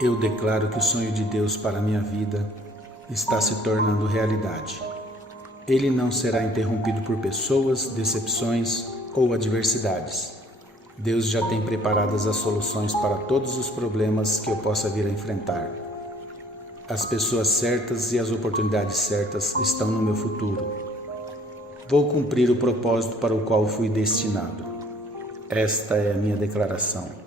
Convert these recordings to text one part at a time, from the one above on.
Eu declaro que o sonho de Deus para a minha vida está se tornando realidade. Ele não será interrompido por pessoas, decepções ou adversidades. Deus já tem preparadas as soluções para todos os problemas que eu possa vir a enfrentar. As pessoas certas e as oportunidades certas estão no meu futuro. Vou cumprir o propósito para o qual fui destinado. Esta é a minha declaração.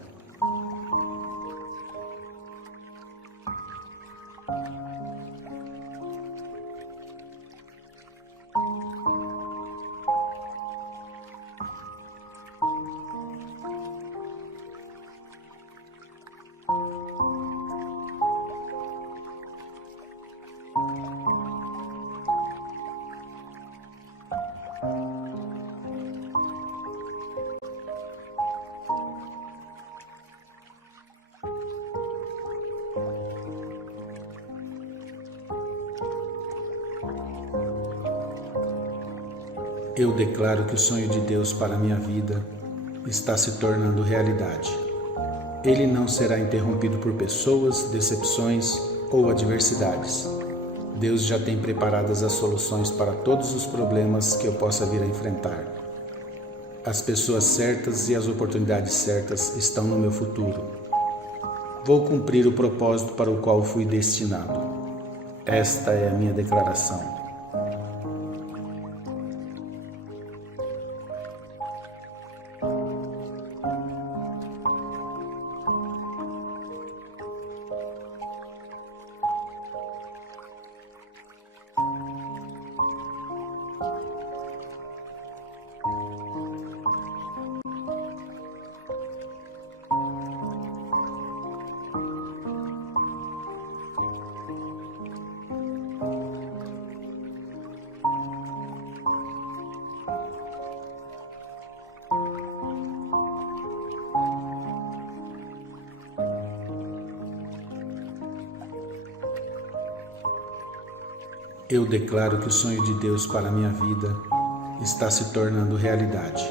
Eu declaro que o sonho de Deus para a minha vida está se tornando realidade. Ele não será interrompido por pessoas, decepções ou adversidades. Deus já tem preparadas as soluções para todos os problemas que eu possa vir a enfrentar. As pessoas certas e as oportunidades certas estão no meu futuro. Vou cumprir o propósito para o qual fui destinado. Esta é a minha declaração. Eu declaro que o sonho de Deus para a minha vida está se tornando realidade.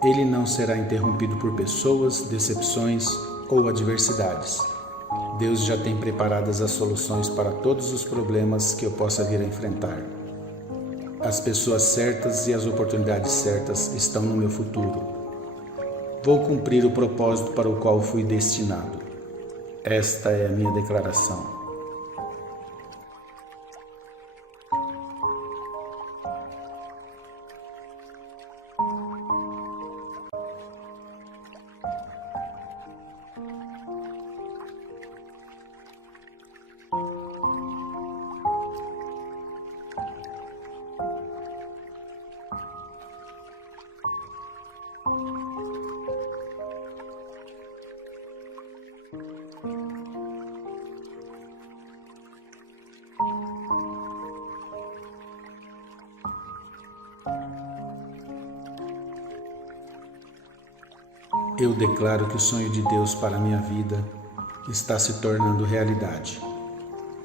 Ele não será interrompido por pessoas, decepções ou adversidades. Deus já tem preparadas as soluções para todos os problemas que eu possa vir a enfrentar. As pessoas certas e as oportunidades certas estão no meu futuro. Vou cumprir o propósito para o qual fui destinado. Esta é a minha declaração. Eu declaro que o sonho de Deus para a minha vida está se tornando realidade.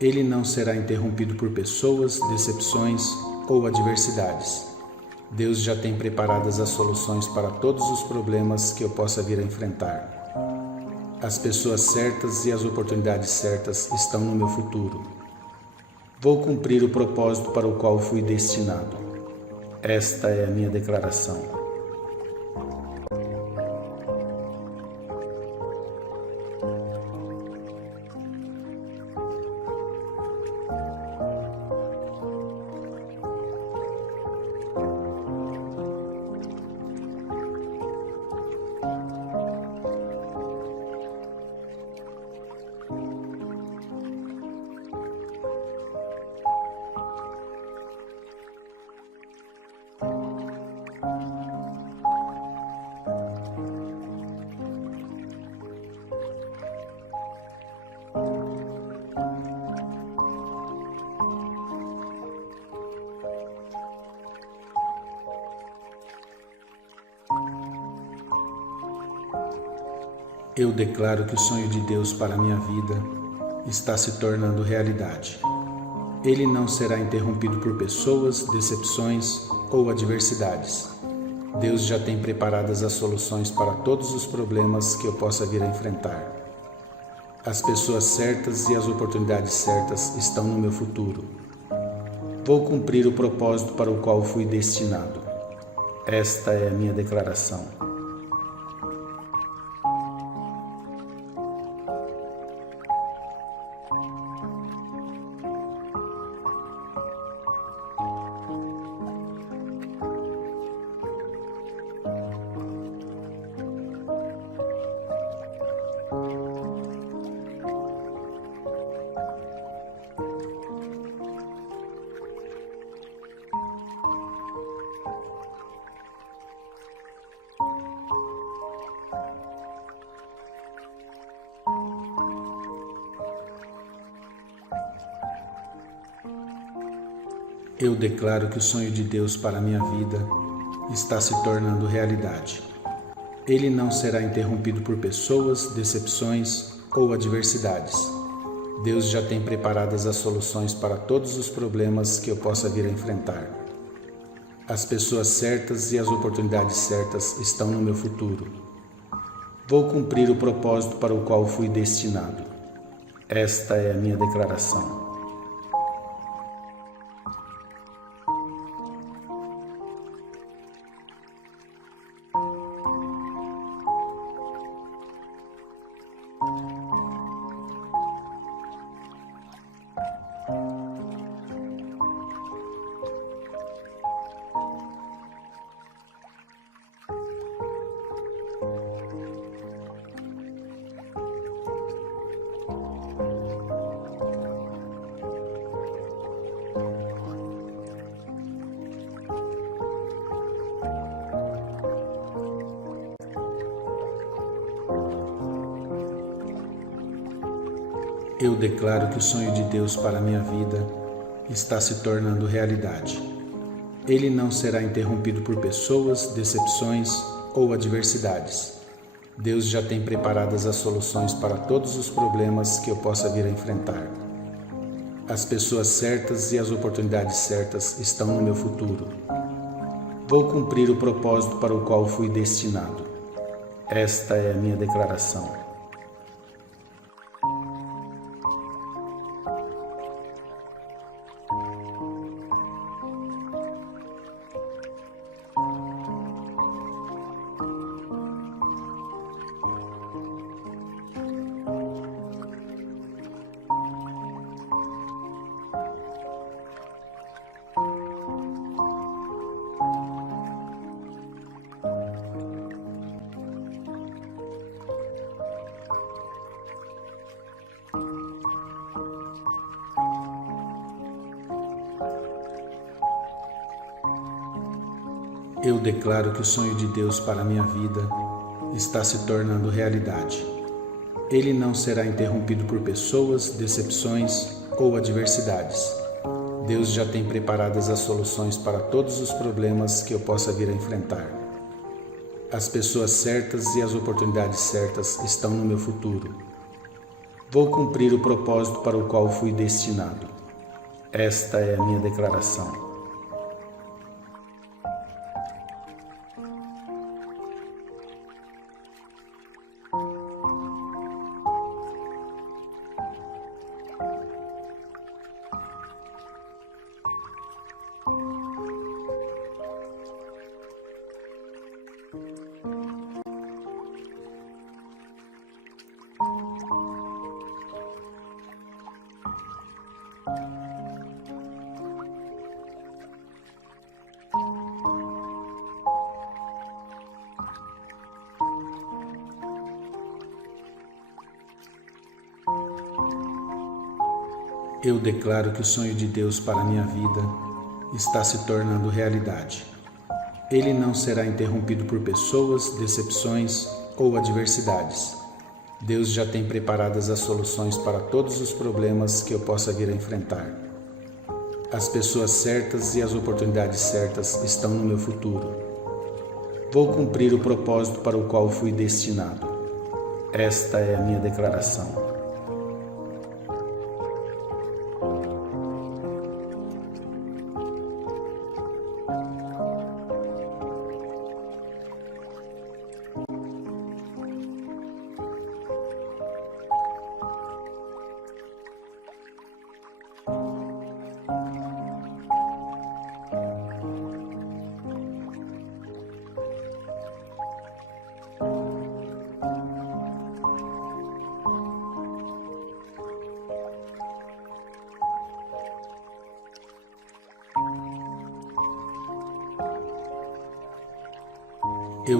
Ele não será interrompido por pessoas, decepções ou adversidades. Deus já tem preparadas as soluções para todos os problemas que eu possa vir a enfrentar. As pessoas certas e as oportunidades certas estão no meu futuro. Vou cumprir o propósito para o qual fui destinado. Esta é a minha declaração. Eu declaro que o sonho de Deus para a minha vida está se tornando realidade. Ele não será interrompido por pessoas, decepções ou adversidades. Deus já tem preparadas as soluções para todos os problemas que eu possa vir a enfrentar. As pessoas certas e as oportunidades certas estão no meu futuro. Vou cumprir o propósito para o qual fui destinado. Esta é a minha declaração. Eu declaro que o sonho de Deus para a minha vida está se tornando realidade. Ele não será interrompido por pessoas, decepções ou adversidades. Deus já tem preparadas as soluções para todos os problemas que eu possa vir a enfrentar. As pessoas certas e as oportunidades certas estão no meu futuro. Vou cumprir o propósito para o qual fui destinado. Esta é a minha declaração. Eu declaro que o sonho de Deus para a minha vida está se tornando realidade. Ele não será interrompido por pessoas, decepções ou adversidades. Deus já tem preparadas as soluções para todos os problemas que eu possa vir a enfrentar. As pessoas certas e as oportunidades certas estão no meu futuro. Vou cumprir o propósito para o qual fui destinado. Esta é a minha declaração. Eu declaro que o sonho de Deus para a minha vida está se tornando realidade. Ele não será interrompido por pessoas, decepções ou adversidades. Deus já tem preparadas as soluções para todos os problemas que eu possa vir a enfrentar. As pessoas certas e as oportunidades certas estão no meu futuro. Vou cumprir o propósito para o qual fui destinado. Esta é a minha declaração. Eu declaro que o sonho de Deus para a minha vida está se tornando realidade. Ele não será interrompido por pessoas, decepções ou adversidades. Deus já tem preparadas as soluções para todos os problemas que eu possa vir a enfrentar. As pessoas certas e as oportunidades certas estão no meu futuro. Vou cumprir o propósito para o qual fui destinado. Esta é a minha declaração.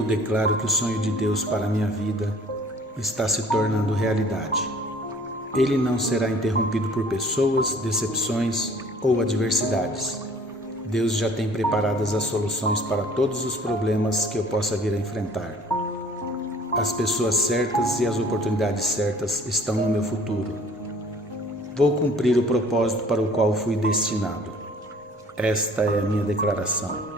Eu declaro que o sonho de Deus para a minha vida está se tornando realidade. Ele não será interrompido por pessoas, decepções ou adversidades. Deus já tem preparadas as soluções para todos os problemas que eu possa vir a enfrentar. As pessoas certas e as oportunidades certas estão no meu futuro. Vou cumprir o propósito para o qual fui destinado. Esta é a minha declaração.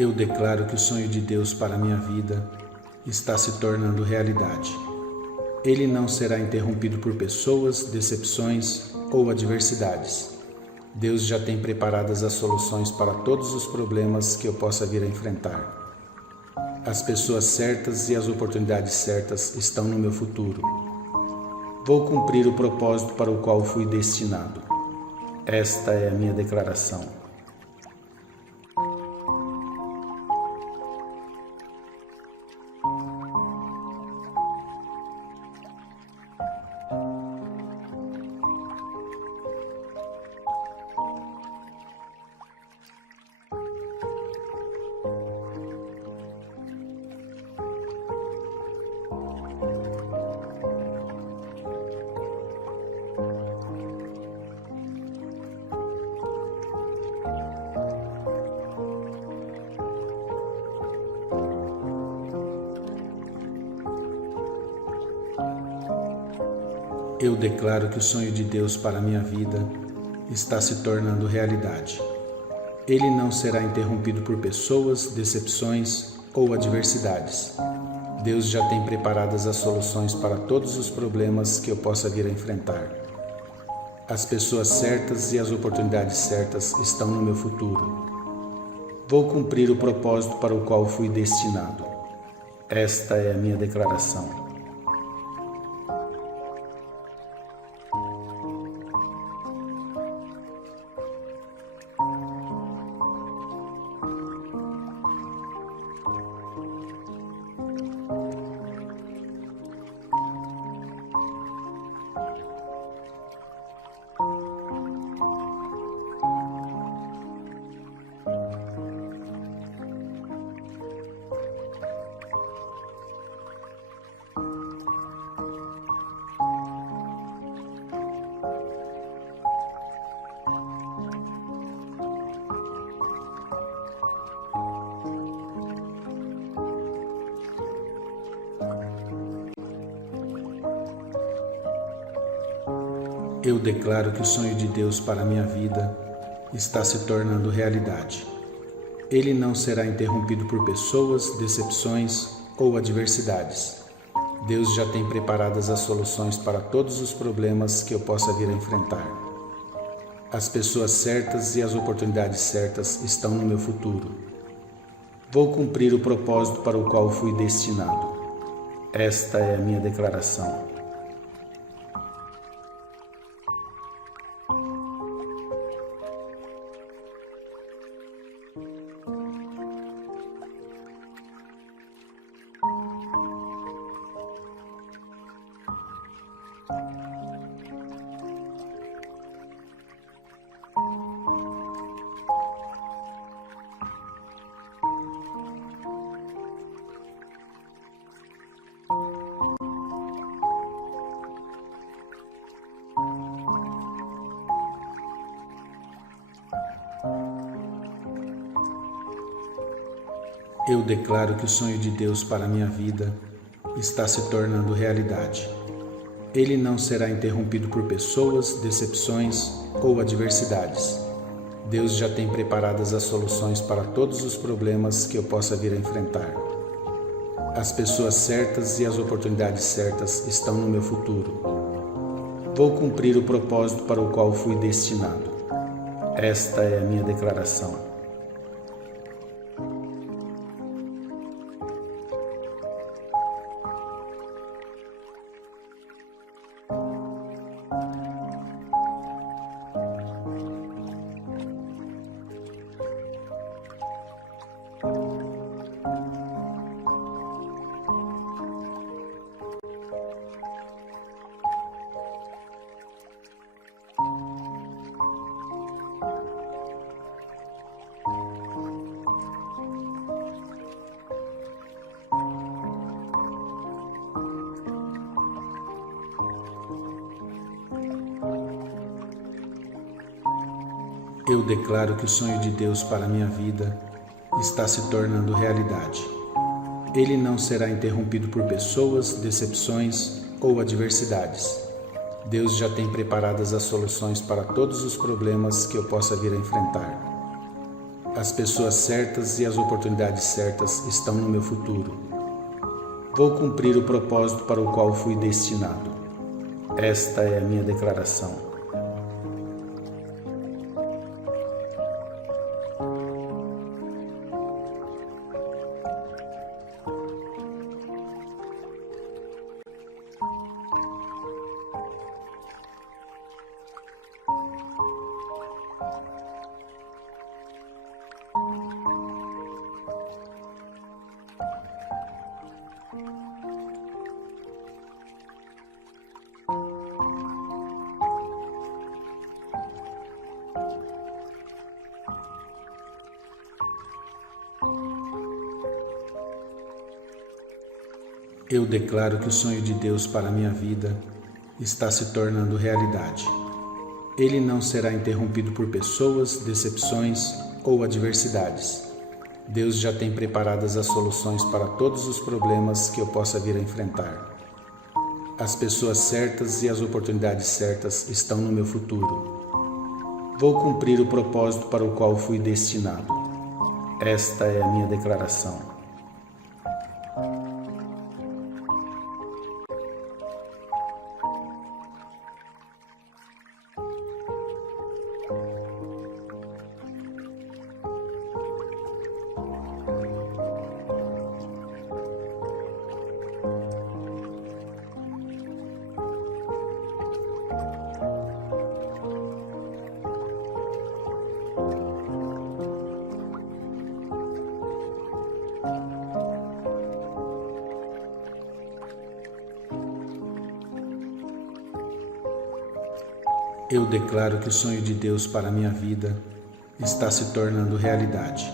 Eu declaro que o sonho de Deus para a minha vida está se tornando realidade. Ele não será interrompido por pessoas, decepções ou adversidades. Deus já tem preparadas as soluções para todos os problemas que eu possa vir a enfrentar. As pessoas certas e as oportunidades certas estão no meu futuro. Vou cumprir o propósito para o qual fui destinado. Esta é a minha declaração. Eu declaro que o sonho de Deus para a minha vida está se tornando realidade. Ele não será interrompido por pessoas, decepções ou adversidades. Deus já tem preparadas as soluções para todos os problemas que eu possa vir a enfrentar. As pessoas certas e as oportunidades certas estão no meu futuro. Vou cumprir o propósito para o qual fui destinado. Esta é a minha declaração. Eu declaro que o sonho de Deus para a minha vida está se tornando realidade. Ele não será interrompido por pessoas, decepções ou adversidades. Deus já tem preparadas as soluções para todos os problemas que eu possa vir a enfrentar. As pessoas certas e as oportunidades certas estão no meu futuro. Vou cumprir o propósito para o qual fui destinado. Esta é a minha declaração. Eu declaro que o sonho de Deus para a minha vida está se tornando realidade. Ele não será interrompido por pessoas, decepções ou adversidades. Deus já tem preparadas as soluções para todos os problemas que eu possa vir a enfrentar. As pessoas certas e as oportunidades certas estão no meu futuro. Vou cumprir o propósito para o qual fui destinado. Esta é a minha declaração. Eu declaro que o sonho de Deus para a minha vida está se tornando realidade. Ele não será interrompido por pessoas, decepções ou adversidades. Deus já tem preparadas as soluções para todos os problemas que eu possa vir a enfrentar. As pessoas certas e as oportunidades certas estão no meu futuro. Vou cumprir o propósito para o qual fui destinado. Esta é a minha declaração. Eu declaro que o sonho de Deus para a minha vida está se tornando realidade. Ele não será interrompido por pessoas, decepções ou adversidades. Deus já tem preparadas as soluções para todos os problemas que eu possa vir a enfrentar. As pessoas certas e as oportunidades certas estão no meu futuro. Vou cumprir o propósito para o qual fui destinado. Esta é a minha declaração. Eu declaro que o sonho de Deus para a minha vida está se tornando realidade.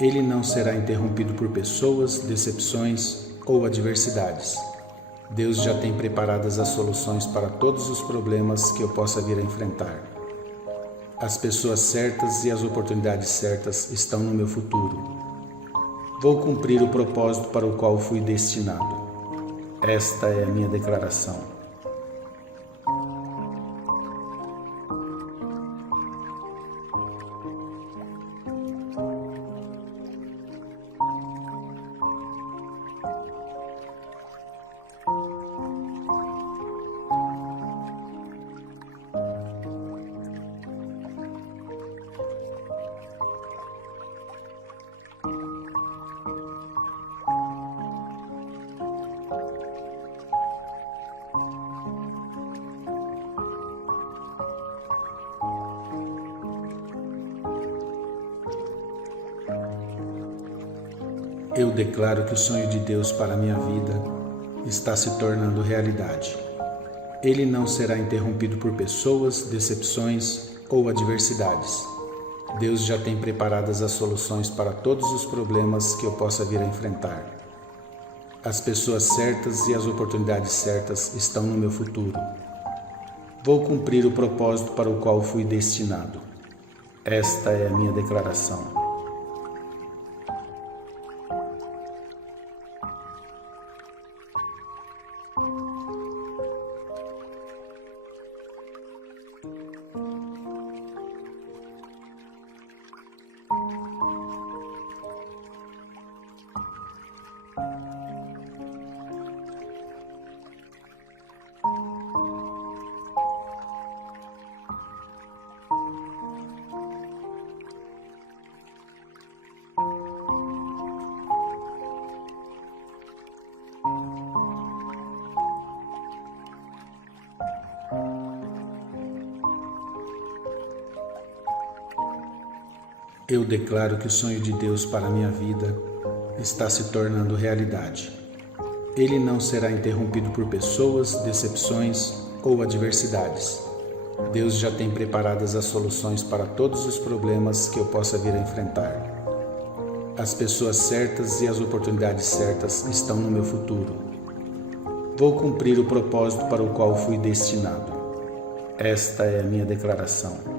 Ele não será interrompido por pessoas, decepções ou adversidades. Deus já tem preparadas as soluções para todos os problemas que eu possa vir a enfrentar. As pessoas certas e as oportunidades certas estão no meu futuro. Vou cumprir o propósito para o qual fui destinado. Esta é a minha declaração. Eu declaro que o sonho de Deus para a minha vida está se tornando realidade. Ele não será interrompido por pessoas, decepções ou adversidades. Deus já tem preparadas as soluções para todos os problemas que eu possa vir a enfrentar. As pessoas certas e as oportunidades certas estão no meu futuro. Vou cumprir o propósito para o qual fui destinado. Esta é a minha declaração. Eu declaro que o sonho de Deus para a minha vida está se tornando realidade. Ele não será interrompido por pessoas, decepções ou adversidades. Deus já tem preparadas as soluções para todos os problemas que eu possa vir a enfrentar. As pessoas certas e as oportunidades certas estão no meu futuro. Vou cumprir o propósito para o qual fui destinado. Esta é a minha declaração.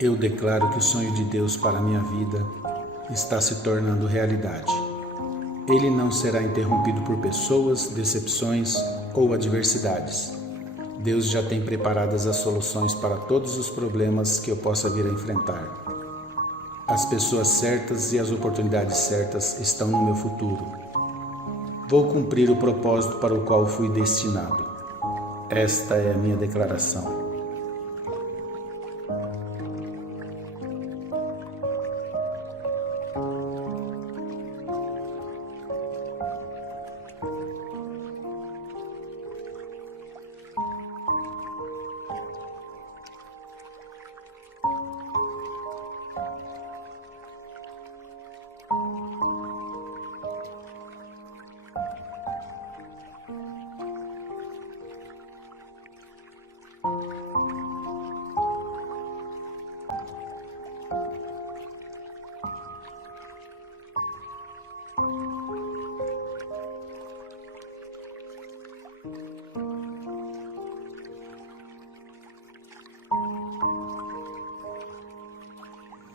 Eu declaro que o sonho de Deus para a minha vida está se tornando realidade. Ele não será interrompido por pessoas, decepções ou adversidades. Deus já tem preparadas as soluções para todos os problemas que eu possa vir a enfrentar. As pessoas certas e as oportunidades certas estão no meu futuro. Vou cumprir o propósito para o qual fui destinado. Esta é a minha declaração.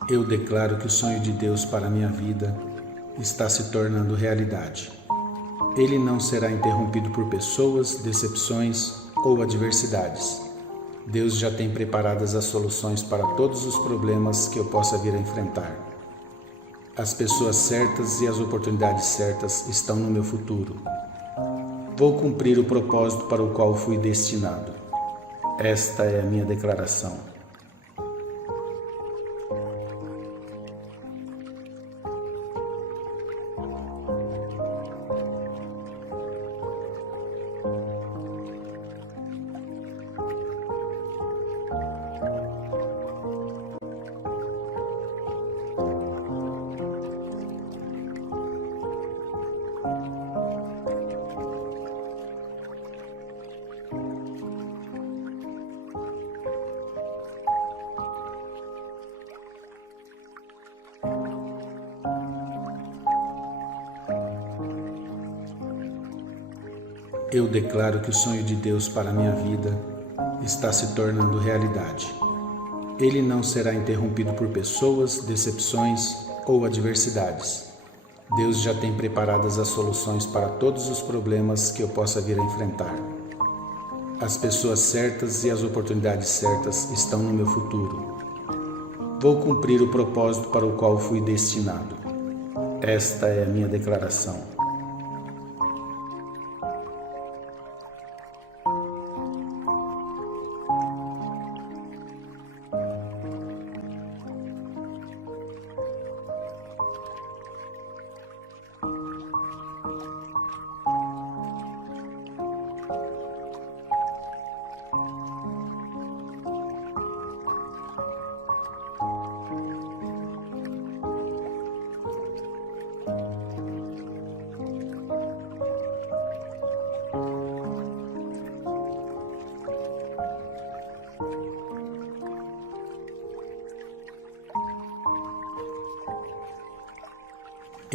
Eu declaro que o sonho de Deus para a minha vida está se tornando realidade. Ele não será interrompido por pessoas, decepções ou adversidades. Deus já tem preparadas as soluções para todos os problemas que eu possa vir a enfrentar. As pessoas certas e as oportunidades certas estão no meu futuro. Vou cumprir o propósito para o qual fui destinado. Esta é a minha declaração. Eu declaro que o sonho de Deus para a minha vida está se tornando realidade. Ele não será interrompido por pessoas, decepções ou adversidades. Deus já tem preparadas as soluções para todos os problemas que eu possa vir a enfrentar. As pessoas certas e as oportunidades certas estão no meu futuro. Vou cumprir o propósito para o qual fui destinado. Esta é a minha declaração.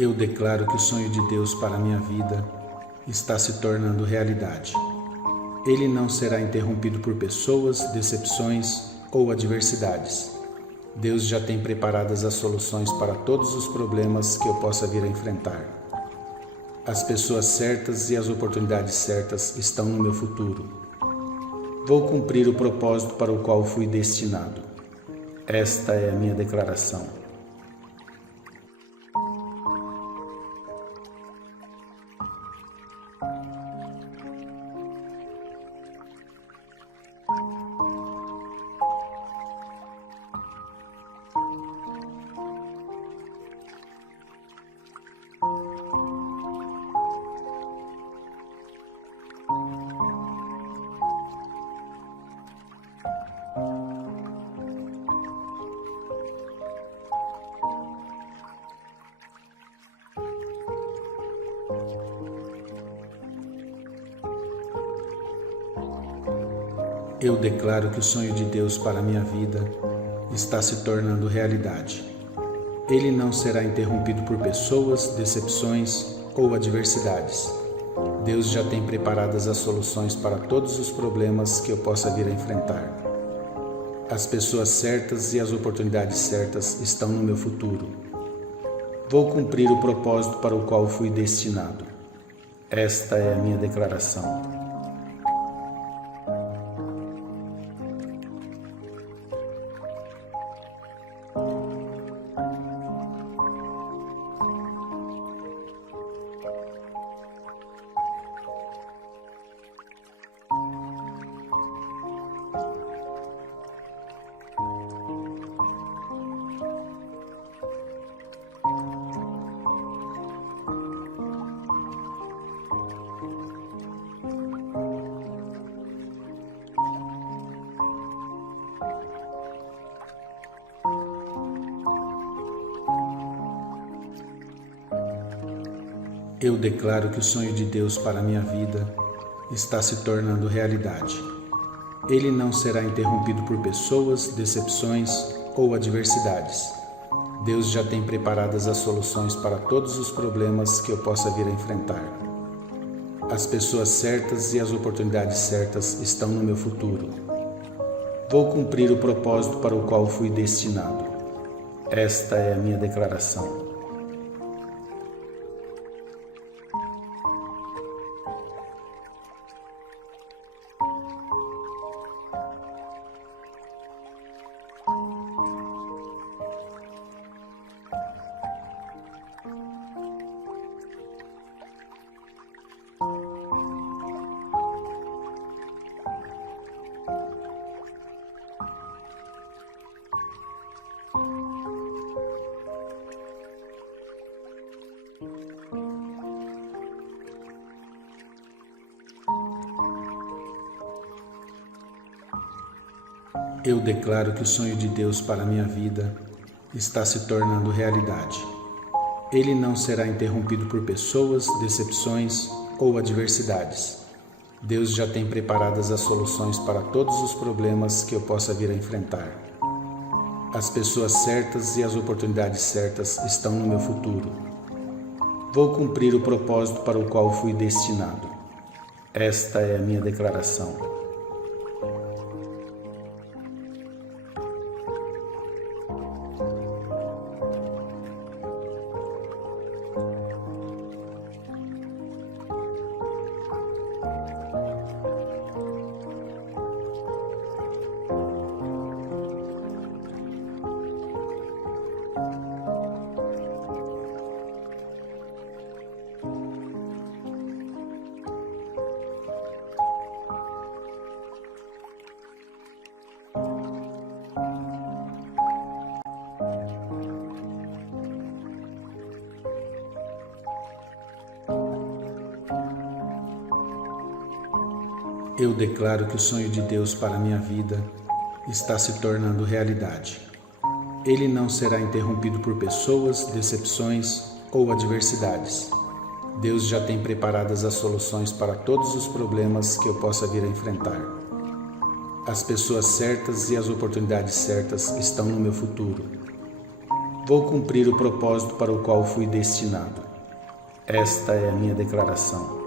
Eu declaro que o sonho de Deus para a minha vida está se tornando realidade. Ele não será interrompido por pessoas, decepções ou adversidades. Deus já tem preparadas as soluções para todos os problemas que eu possa vir a enfrentar. As pessoas certas e as oportunidades certas estão no meu futuro. Vou cumprir o propósito para o qual fui destinado. Esta é a minha declaração. Eu declaro que o sonho de Deus para a minha vida está se tornando realidade. Ele não será interrompido por pessoas, decepções ou adversidades. Deus já tem preparadas as soluções para todos os problemas que eu possa vir a enfrentar. As pessoas certas e as oportunidades certas estão no meu futuro. Vou cumprir o propósito para o qual fui destinado. Esta é a minha declaração. Eu declaro que o sonho de Deus para a minha vida está se tornando realidade. Ele não será interrompido por pessoas, decepções ou adversidades. Deus já tem preparadas as soluções para todos os problemas que eu possa vir a enfrentar. As pessoas certas e as oportunidades certas estão no meu futuro. Vou cumprir o propósito para o qual fui destinado. Esta é a minha declaração. Eu declaro que o sonho de Deus para a minha vida está se tornando realidade. Ele não será interrompido por pessoas, decepções ou adversidades. Deus já tem preparadas as soluções para todos os problemas que eu possa vir a enfrentar. As pessoas certas e as oportunidades certas estão no meu futuro. Vou cumprir o propósito para o qual fui destinado. Esta é a minha declaração. Eu declaro que o sonho de Deus para a minha vida está se tornando realidade. Ele não será interrompido por pessoas, decepções ou adversidades. Deus já tem preparadas as soluções para todos os problemas que eu possa vir a enfrentar. As pessoas certas e as oportunidades certas estão no meu futuro. Vou cumprir o propósito para o qual fui destinado. Esta é a minha declaração.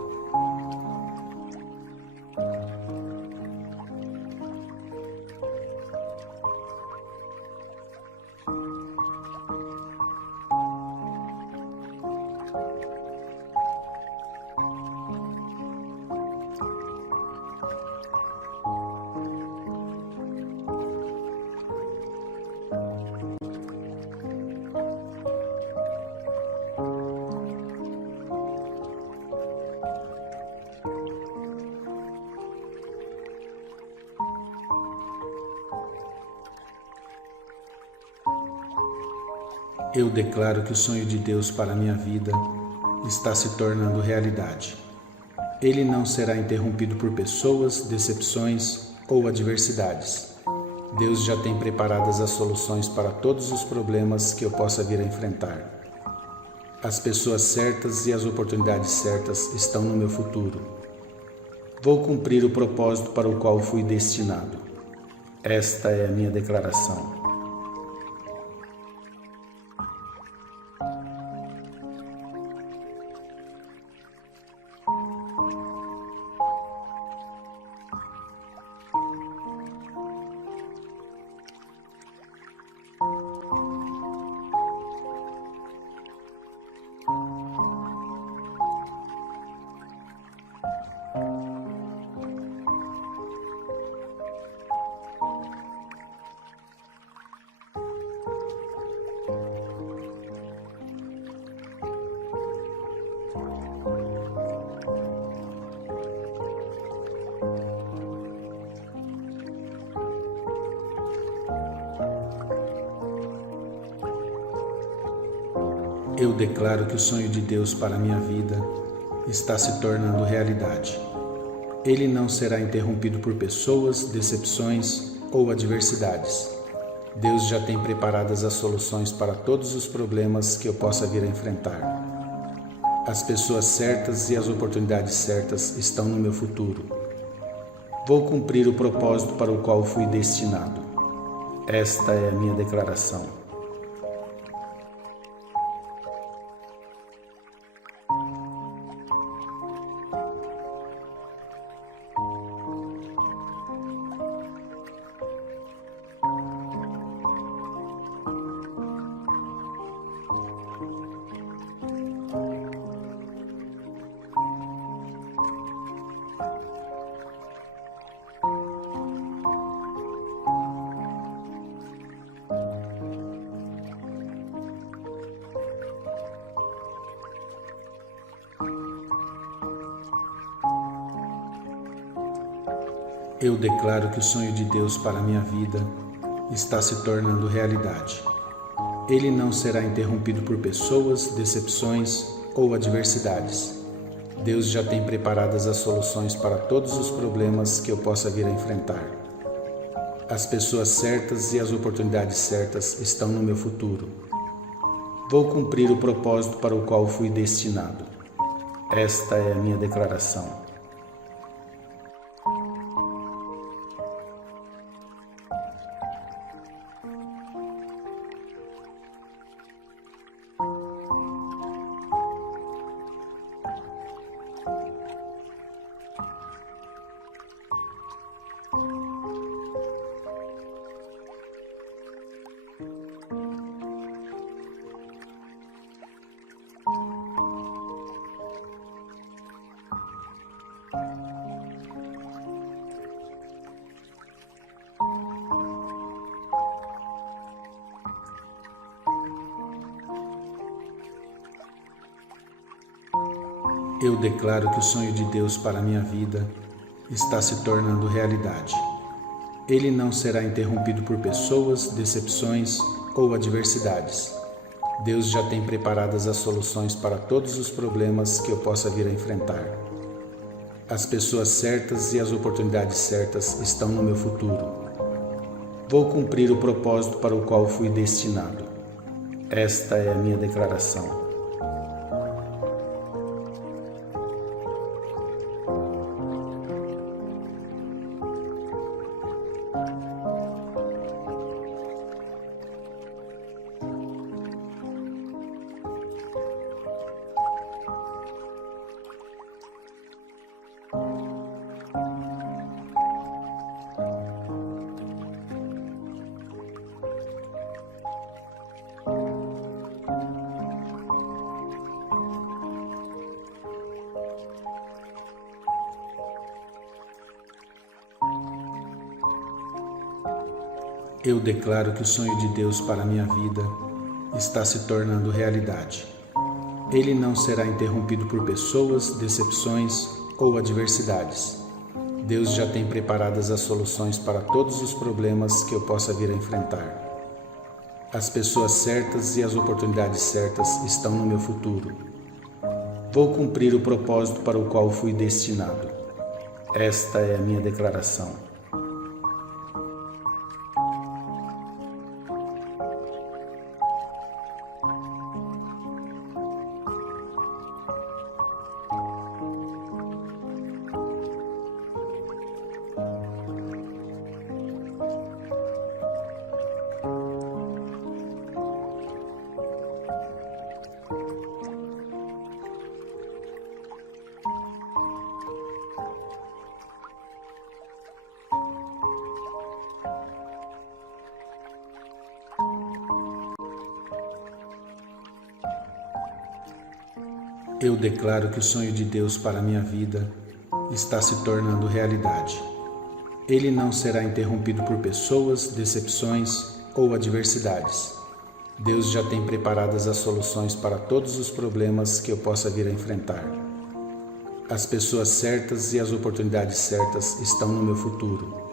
Eu declaro que o sonho de Deus para a minha vida está se tornando realidade. Ele não será interrompido por pessoas, decepções ou adversidades. Deus já tem preparadas as soluções para todos os problemas que eu possa vir a enfrentar. As pessoas certas e as oportunidades certas estão no meu futuro. Vou cumprir o propósito para o qual fui destinado. Esta é a minha declaração. Eu declaro que o sonho de Deus para a minha vida está se tornando realidade. Ele não será interrompido por pessoas, decepções ou adversidades. Deus já tem preparadas as soluções para todos os problemas que eu possa vir a enfrentar. As pessoas certas e as oportunidades certas estão no meu futuro. Vou cumprir o propósito para o qual fui destinado. Esta é a minha declaração. Eu declaro que o sonho de Deus para a minha vida está se tornando realidade. Ele não será interrompido por pessoas, decepções ou adversidades. Deus já tem preparadas as soluções para todos os problemas que eu possa vir a enfrentar. As pessoas certas e as oportunidades certas estão no meu futuro. Vou cumprir o propósito para o qual fui destinado. Esta é a minha declaração. Eu declaro que o sonho de Deus para a minha vida está se tornando realidade. Ele não será interrompido por pessoas, decepções ou adversidades. Deus já tem preparadas as soluções para todos os problemas que eu possa vir a enfrentar. As pessoas certas e as oportunidades certas estão no meu futuro. Vou cumprir o propósito para o qual fui destinado. Esta é a minha declaração. Eu declaro que o sonho de Deus para a minha vida está se tornando realidade. Ele não será interrompido por pessoas, decepções ou adversidades. Deus já tem preparadas as soluções para todos os problemas que eu possa vir a enfrentar. As pessoas certas e as oportunidades certas estão no meu futuro. Vou cumprir o propósito para o qual fui destinado. Esta é a minha declaração. Eu declaro que o sonho de Deus para a minha vida está se tornando realidade. Ele não será interrompido por pessoas, decepções ou adversidades. Deus já tem preparadas as soluções para todos os problemas que eu possa vir a enfrentar. As pessoas certas e as oportunidades certas estão no meu futuro.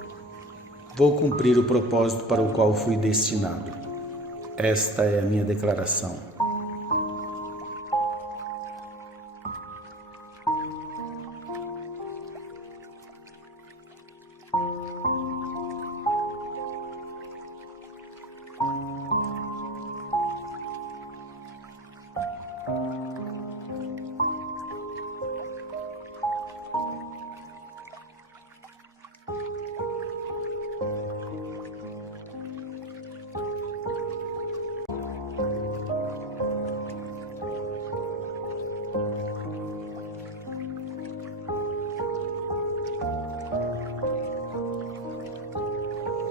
Vou cumprir o propósito para o qual fui destinado. Esta é a minha declaração.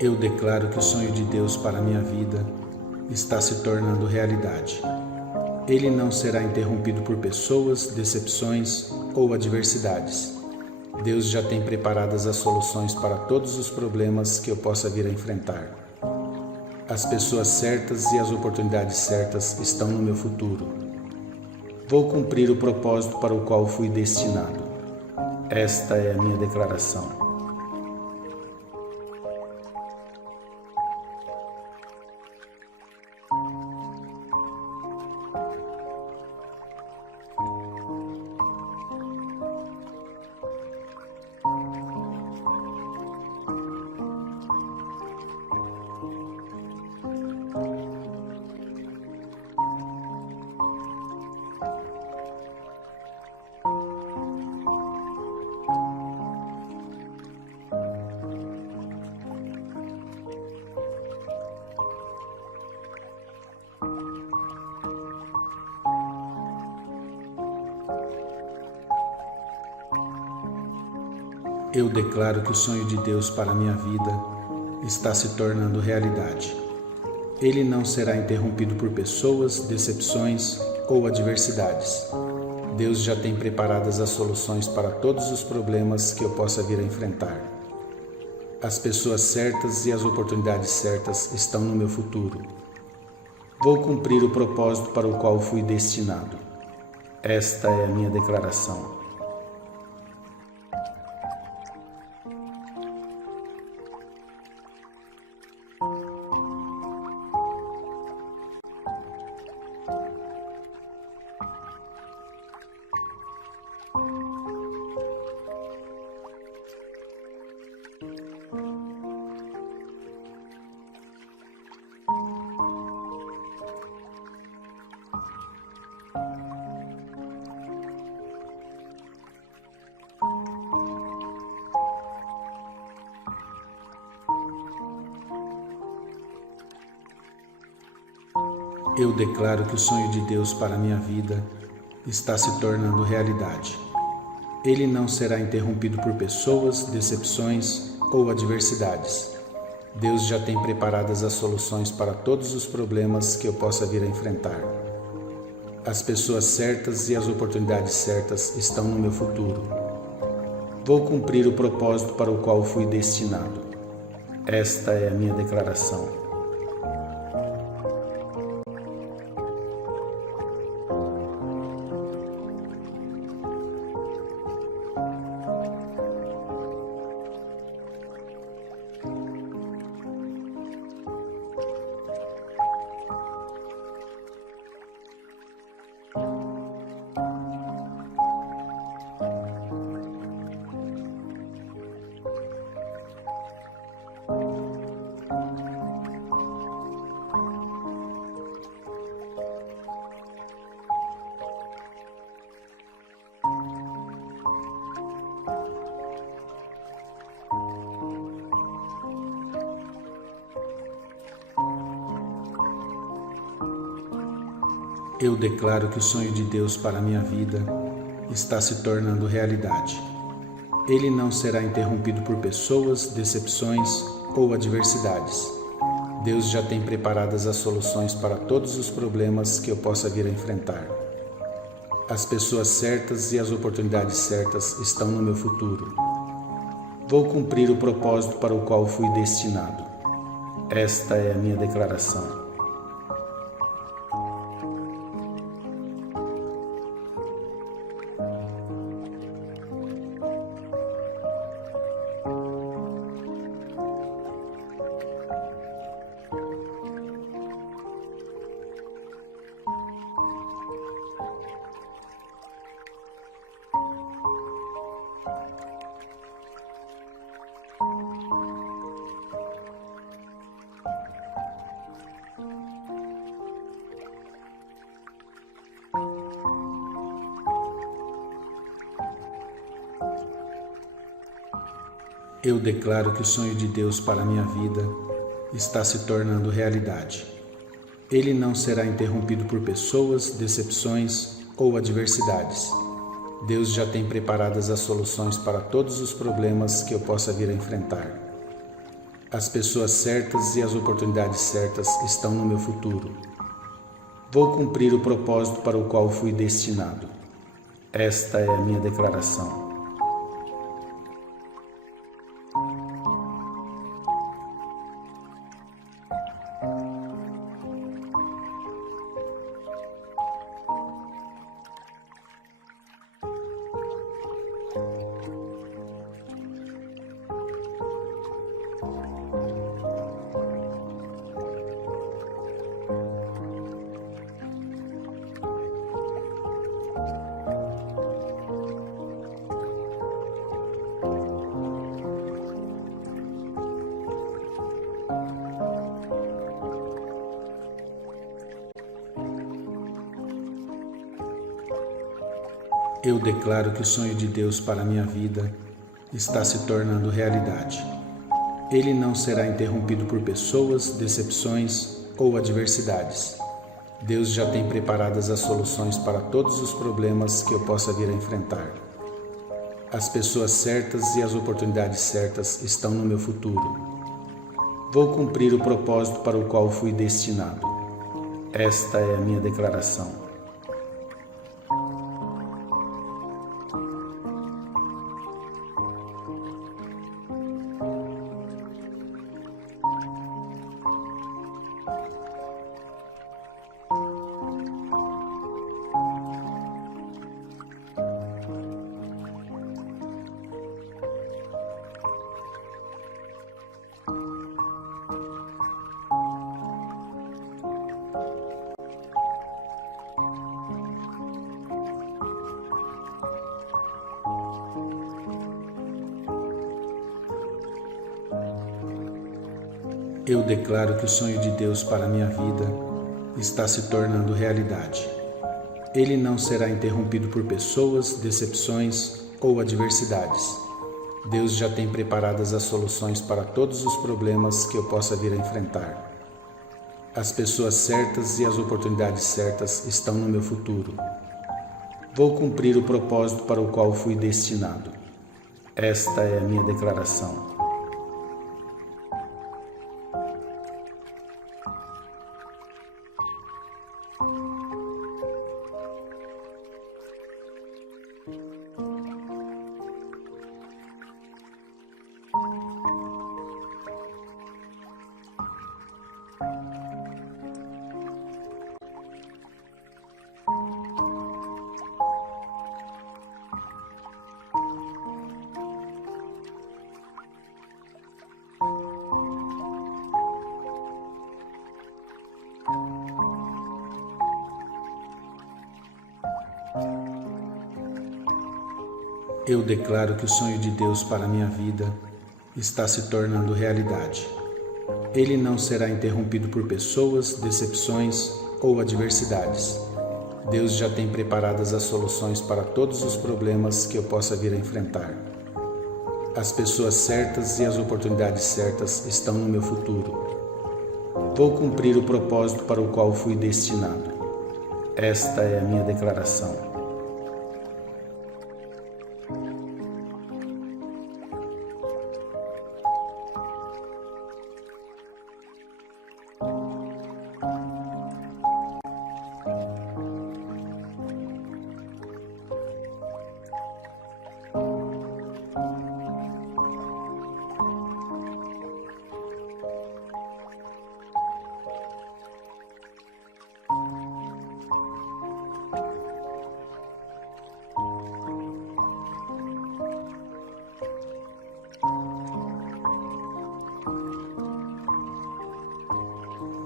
Eu declaro que o sonho de Deus para a minha vida está se tornando realidade. Ele não será interrompido por pessoas, decepções ou adversidades. Deus já tem preparadas as soluções para todos os problemas que eu possa vir a enfrentar. As pessoas certas e as oportunidades certas estão no meu futuro. Vou cumprir o propósito para o qual fui destinado. Esta é a minha declaração. Eu declaro que o sonho de Deus para a minha vida está se tornando realidade. Ele não será interrompido por pessoas, decepções ou adversidades. Deus já tem preparadas as soluções para todos os problemas que eu possa vir a enfrentar. As pessoas certas e as oportunidades certas estão no meu futuro. Vou cumprir o propósito para o qual fui destinado. Esta é a minha declaração. Eu declaro que o sonho de Deus para a minha vida está se tornando realidade. Ele não será interrompido por pessoas, decepções ou adversidades. Deus já tem preparadas as soluções para todos os problemas que eu possa vir a enfrentar. As pessoas certas e as oportunidades certas estão no meu futuro. Vou cumprir o propósito para o qual fui destinado. Esta é a minha declaração. Eu declaro que o sonho de Deus para a minha vida está se tornando realidade. Ele não será interrompido por pessoas, decepções ou adversidades. Deus já tem preparadas as soluções para todos os problemas que eu possa vir a enfrentar. As pessoas certas e as oportunidades certas estão no meu futuro. Vou cumprir o propósito para o qual fui destinado. Esta é a minha declaração. Eu declaro que o sonho de Deus para a minha vida está se tornando realidade. Ele não será interrompido por pessoas, decepções ou adversidades. Deus já tem preparadas as soluções para todos os problemas que eu possa vir a enfrentar. As pessoas certas e as oportunidades certas estão no meu futuro. Vou cumprir o propósito para o qual fui destinado. Esta é a minha declaração. Eu declaro que o sonho de Deus para a minha vida está se tornando realidade. Ele não será interrompido por pessoas, decepções ou adversidades. Deus já tem preparadas as soluções para todos os problemas que eu possa vir a enfrentar. As pessoas certas e as oportunidades certas estão no meu futuro. Vou cumprir o propósito para o qual fui destinado. Esta é a minha declaração. Eu declaro que o sonho de Deus para a minha vida está se tornando realidade. Ele não será interrompido por pessoas, decepções ou adversidades. Deus já tem preparadas as soluções para todos os problemas que eu possa vir a enfrentar. As pessoas certas e as oportunidades certas estão no meu futuro. Vou cumprir o propósito para o qual fui destinado. Esta é a minha declaração. Eu declaro que o sonho de Deus para a minha vida está se tornando realidade. Ele não será interrompido por pessoas, decepções ou adversidades. Deus já tem preparadas as soluções para todos os problemas que eu possa vir a enfrentar. As pessoas certas e as oportunidades certas estão no meu futuro. Vou cumprir o propósito para o qual fui destinado. Esta é a minha declaração.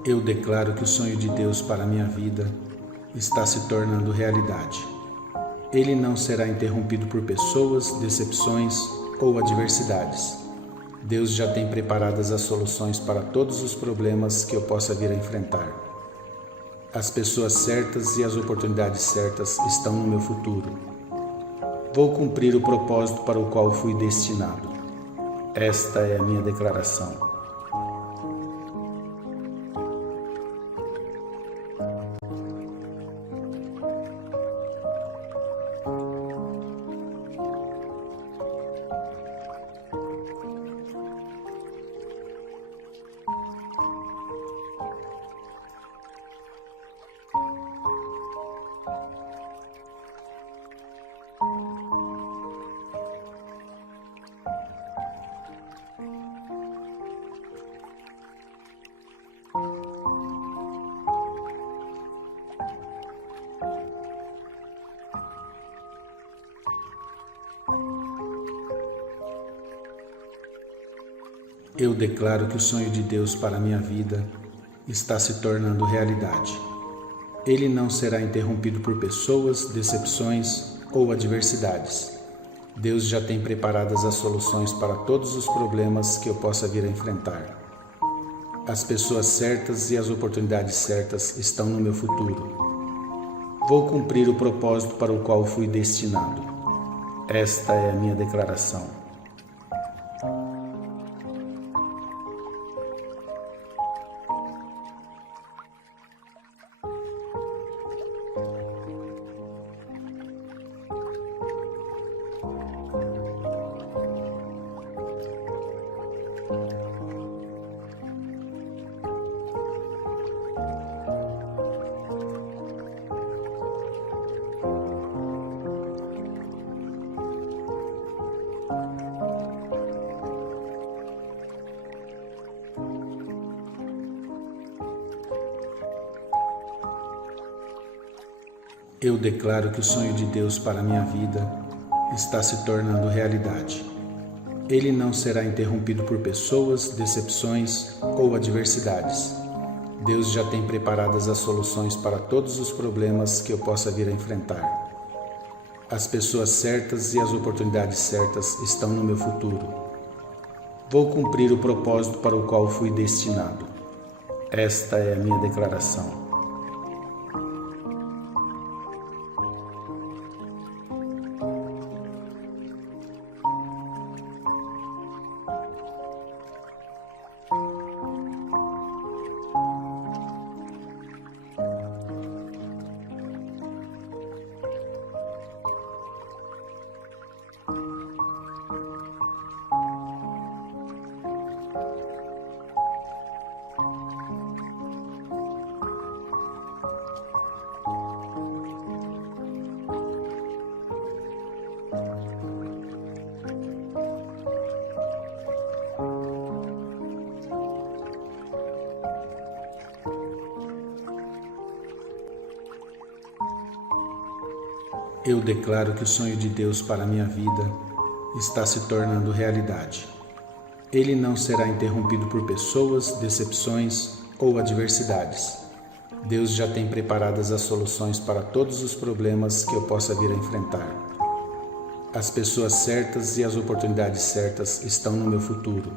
Eu declaro que o sonho de Deus para a minha vida está se tornando realidade. Ele não será interrompido por pessoas, decepções ou adversidades. Deus já tem preparadas as soluções para todos os problemas que eu possa vir a enfrentar. As pessoas certas e as oportunidades certas estão no meu futuro. Vou cumprir o propósito para o qual fui destinado. Esta é a minha declaração. Eu declaro que o sonho de Deus para a minha vida está se tornando realidade. Ele não será interrompido por pessoas, decepções ou adversidades. Deus já tem preparadas as soluções para todos os problemas que eu possa vir a enfrentar. As pessoas certas e as oportunidades certas estão no meu futuro. Vou cumprir o propósito para o qual fui destinado. Esta é a minha declaração. Eu declaro que o sonho de Deus para a minha vida está se tornando realidade. Ele não será interrompido por pessoas, decepções ou adversidades. Deus já tem preparadas as soluções para todos os problemas que eu possa vir a enfrentar. As pessoas certas e as oportunidades certas estão no meu futuro. Vou cumprir o propósito para o qual fui destinado. Esta é a minha declaração. Eu declaro que o sonho de Deus para a minha vida está se tornando realidade. Ele não será interrompido por pessoas, decepções ou adversidades. Deus já tem preparadas as soluções para todos os problemas que eu possa vir a enfrentar. As pessoas certas e as oportunidades certas estão no meu futuro.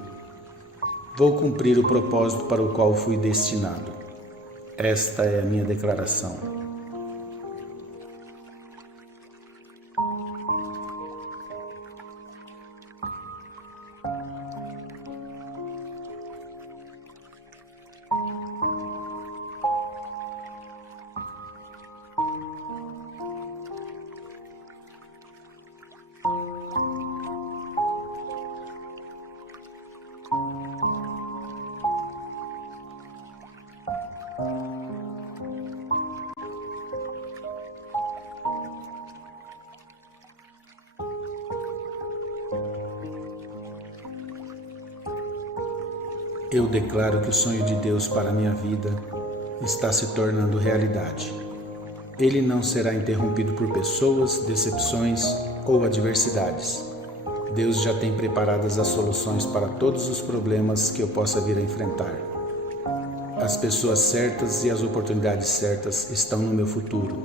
Vou cumprir o propósito para o qual fui destinado. Esta é a minha declaração. Eu declaro que o sonho de Deus para a minha vida está se tornando realidade. Ele não será interrompido por pessoas, decepções ou adversidades. Deus já tem preparadas as soluções para todos os problemas que eu possa vir a enfrentar. As pessoas certas e as oportunidades certas estão no meu futuro.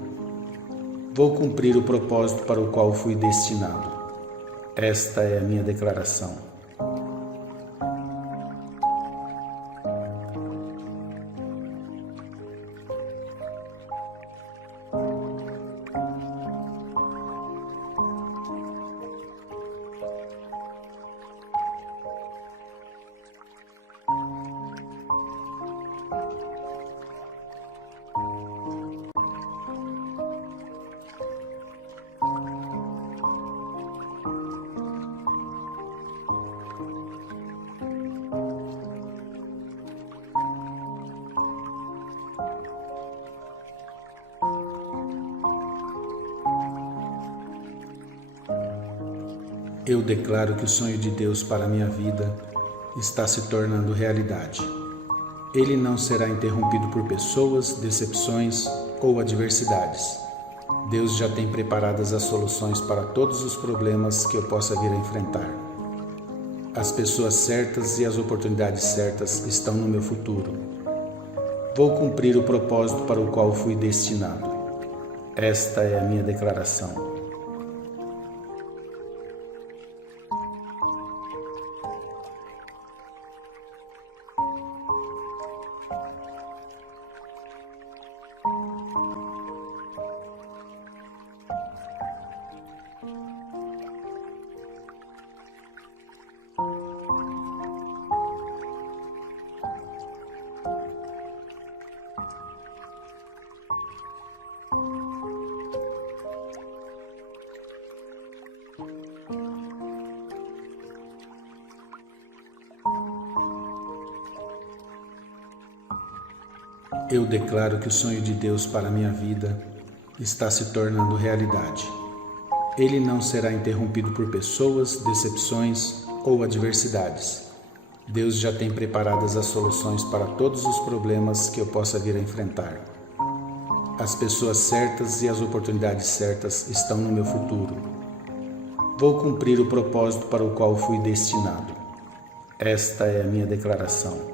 Vou cumprir o propósito para o qual fui destinado. Esta é a minha declaração. Eu declaro que o sonho de Deus para a minha vida está se tornando realidade. Ele não será interrompido por pessoas, decepções ou adversidades. Deus já tem preparadas as soluções para todos os problemas que eu possa vir a enfrentar. As pessoas certas e as oportunidades certas estão no meu futuro. Vou cumprir o propósito para o qual fui destinado. Esta é a minha declaração. Eu declaro que o sonho de Deus para a minha vida está se tornando realidade. Ele não será interrompido por pessoas, decepções ou adversidades. Deus já tem preparadas as soluções para todos os problemas que eu possa vir a enfrentar. As pessoas certas e as oportunidades certas estão no meu futuro. Vou cumprir o propósito para o qual fui destinado. Esta é a minha declaração.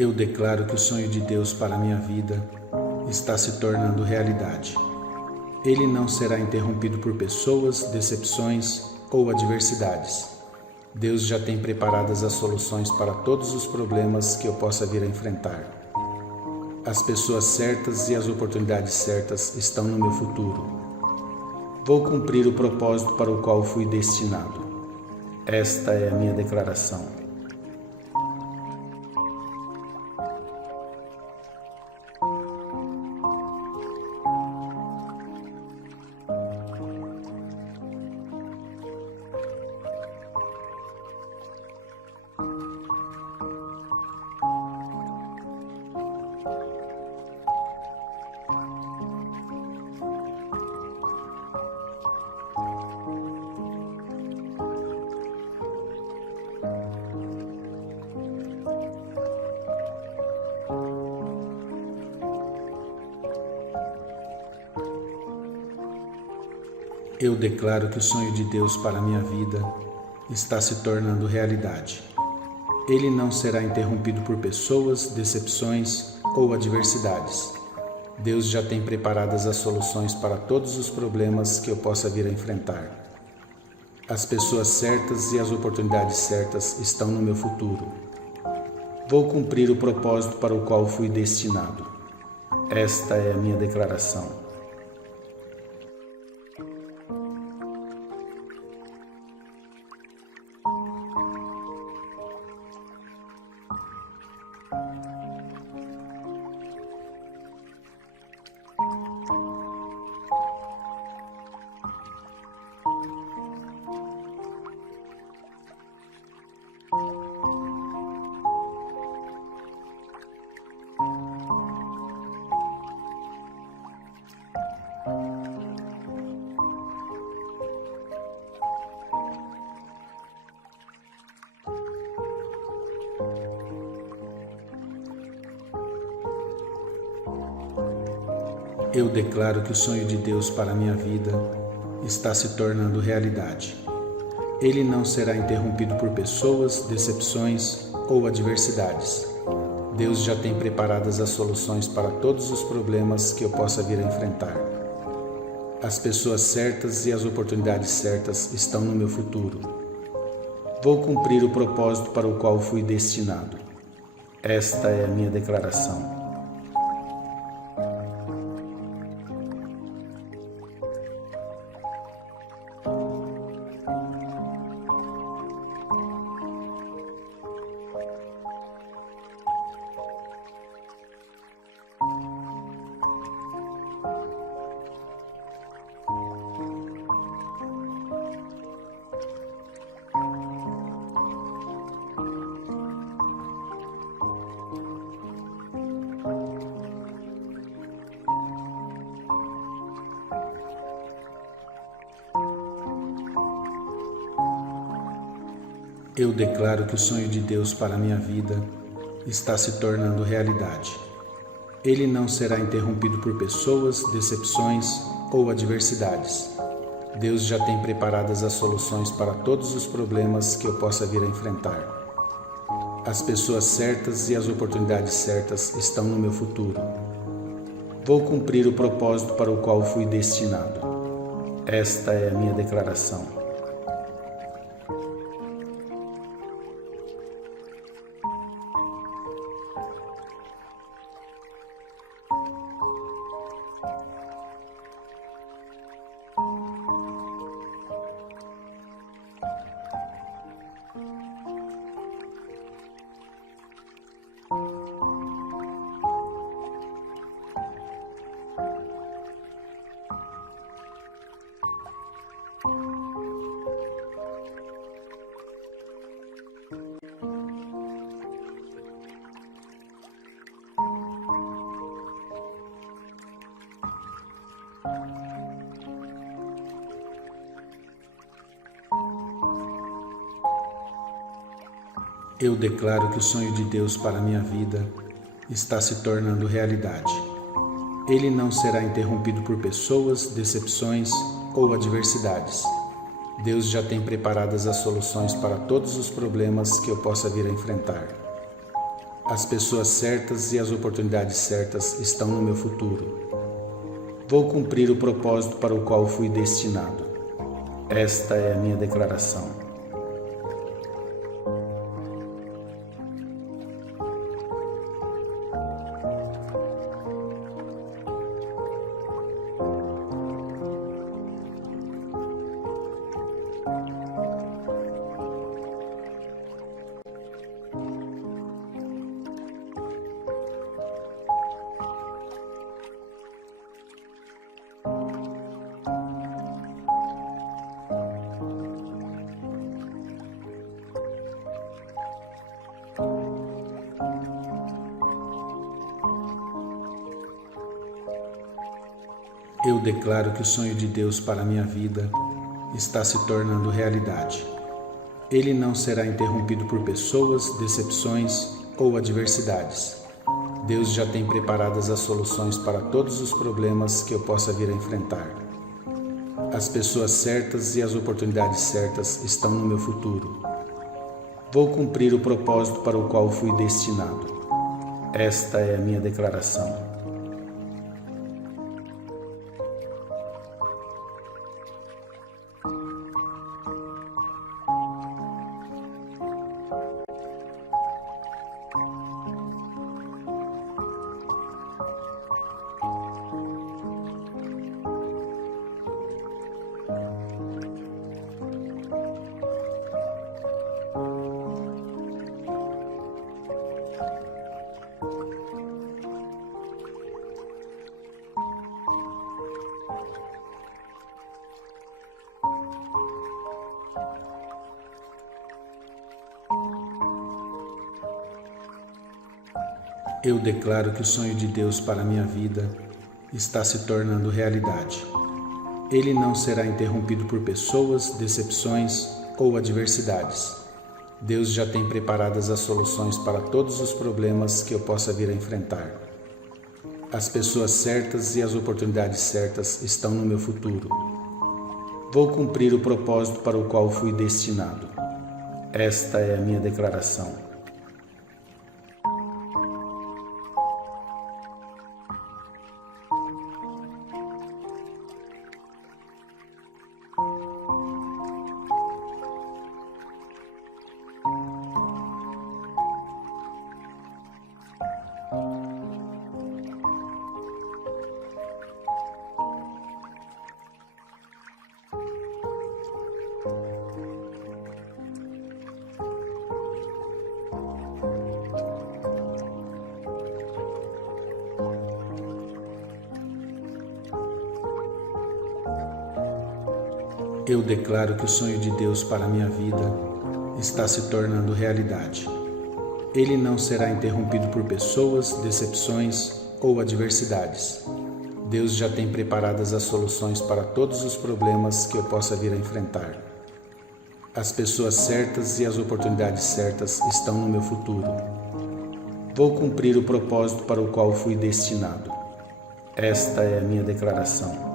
Eu declaro que o sonho de Deus para a minha vida está se tornando realidade. Ele não será interrompido por pessoas, decepções ou adversidades. Deus já tem preparadas as soluções para todos os problemas que eu possa vir a enfrentar. As pessoas certas e as oportunidades certas estão no meu futuro. Vou cumprir o propósito para o qual fui destinado. Esta é a minha declaração. Eu declaro que o sonho de Deus para a minha vida está se tornando realidade. Ele não será interrompido por pessoas, decepções ou adversidades. Deus já tem preparadas as soluções para todos os problemas que eu possa vir a enfrentar. As pessoas certas e as oportunidades certas estão no meu futuro. Vou cumprir o propósito para o qual fui destinado. Esta é a minha declaração. Eu declaro que o sonho de Deus para a minha vida está se tornando realidade. Ele não será interrompido por pessoas, decepções ou adversidades. Deus já tem preparadas as soluções para todos os problemas que eu possa vir a enfrentar. As pessoas certas e as oportunidades certas estão no meu futuro. Vou cumprir o propósito para o qual fui destinado. Esta é a minha declaração. Eu declaro que o sonho de Deus para a minha vida está se tornando realidade. Ele não será interrompido por pessoas, decepções ou adversidades. Deus já tem preparadas as soluções para todos os problemas que eu possa vir a enfrentar. As pessoas certas e as oportunidades certas estão no meu futuro. Vou cumprir o propósito para o qual fui destinado. Esta é a minha declaração. Eu declaro que o sonho de Deus para a minha vida está se tornando realidade. Ele não será interrompido por pessoas, decepções ou adversidades. Deus já tem preparadas as soluções para todos os problemas que eu possa vir a enfrentar. As pessoas certas e as oportunidades certas estão no meu futuro. Vou cumprir o propósito para o qual fui destinado. Esta é a minha declaração. Eu declaro que o sonho de Deus para a minha vida está se tornando realidade. Ele não será interrompido por pessoas, decepções ou adversidades. Deus já tem preparadas as soluções para todos os problemas que eu possa vir a enfrentar. As pessoas certas e as oportunidades certas estão no meu futuro. Vou cumprir o propósito para o qual fui destinado. Esta é a minha declaração. Eu declaro que o sonho de Deus para a minha vida está se tornando realidade. Ele não será interrompido por pessoas, decepções ou adversidades. Deus já tem preparadas as soluções para todos os problemas que eu possa vir a enfrentar. As pessoas certas e as oportunidades certas estão no meu futuro. Vou cumprir o propósito para o qual fui destinado. Esta é a minha declaração. Eu declaro que o sonho de Deus para a minha vida está se tornando realidade. Ele não será interrompido por pessoas, decepções ou adversidades. Deus já tem preparadas as soluções para todos os problemas que eu possa vir a enfrentar. As pessoas certas e as oportunidades certas estão no meu futuro. Vou cumprir o propósito para o qual fui destinado. Esta é a minha declaração.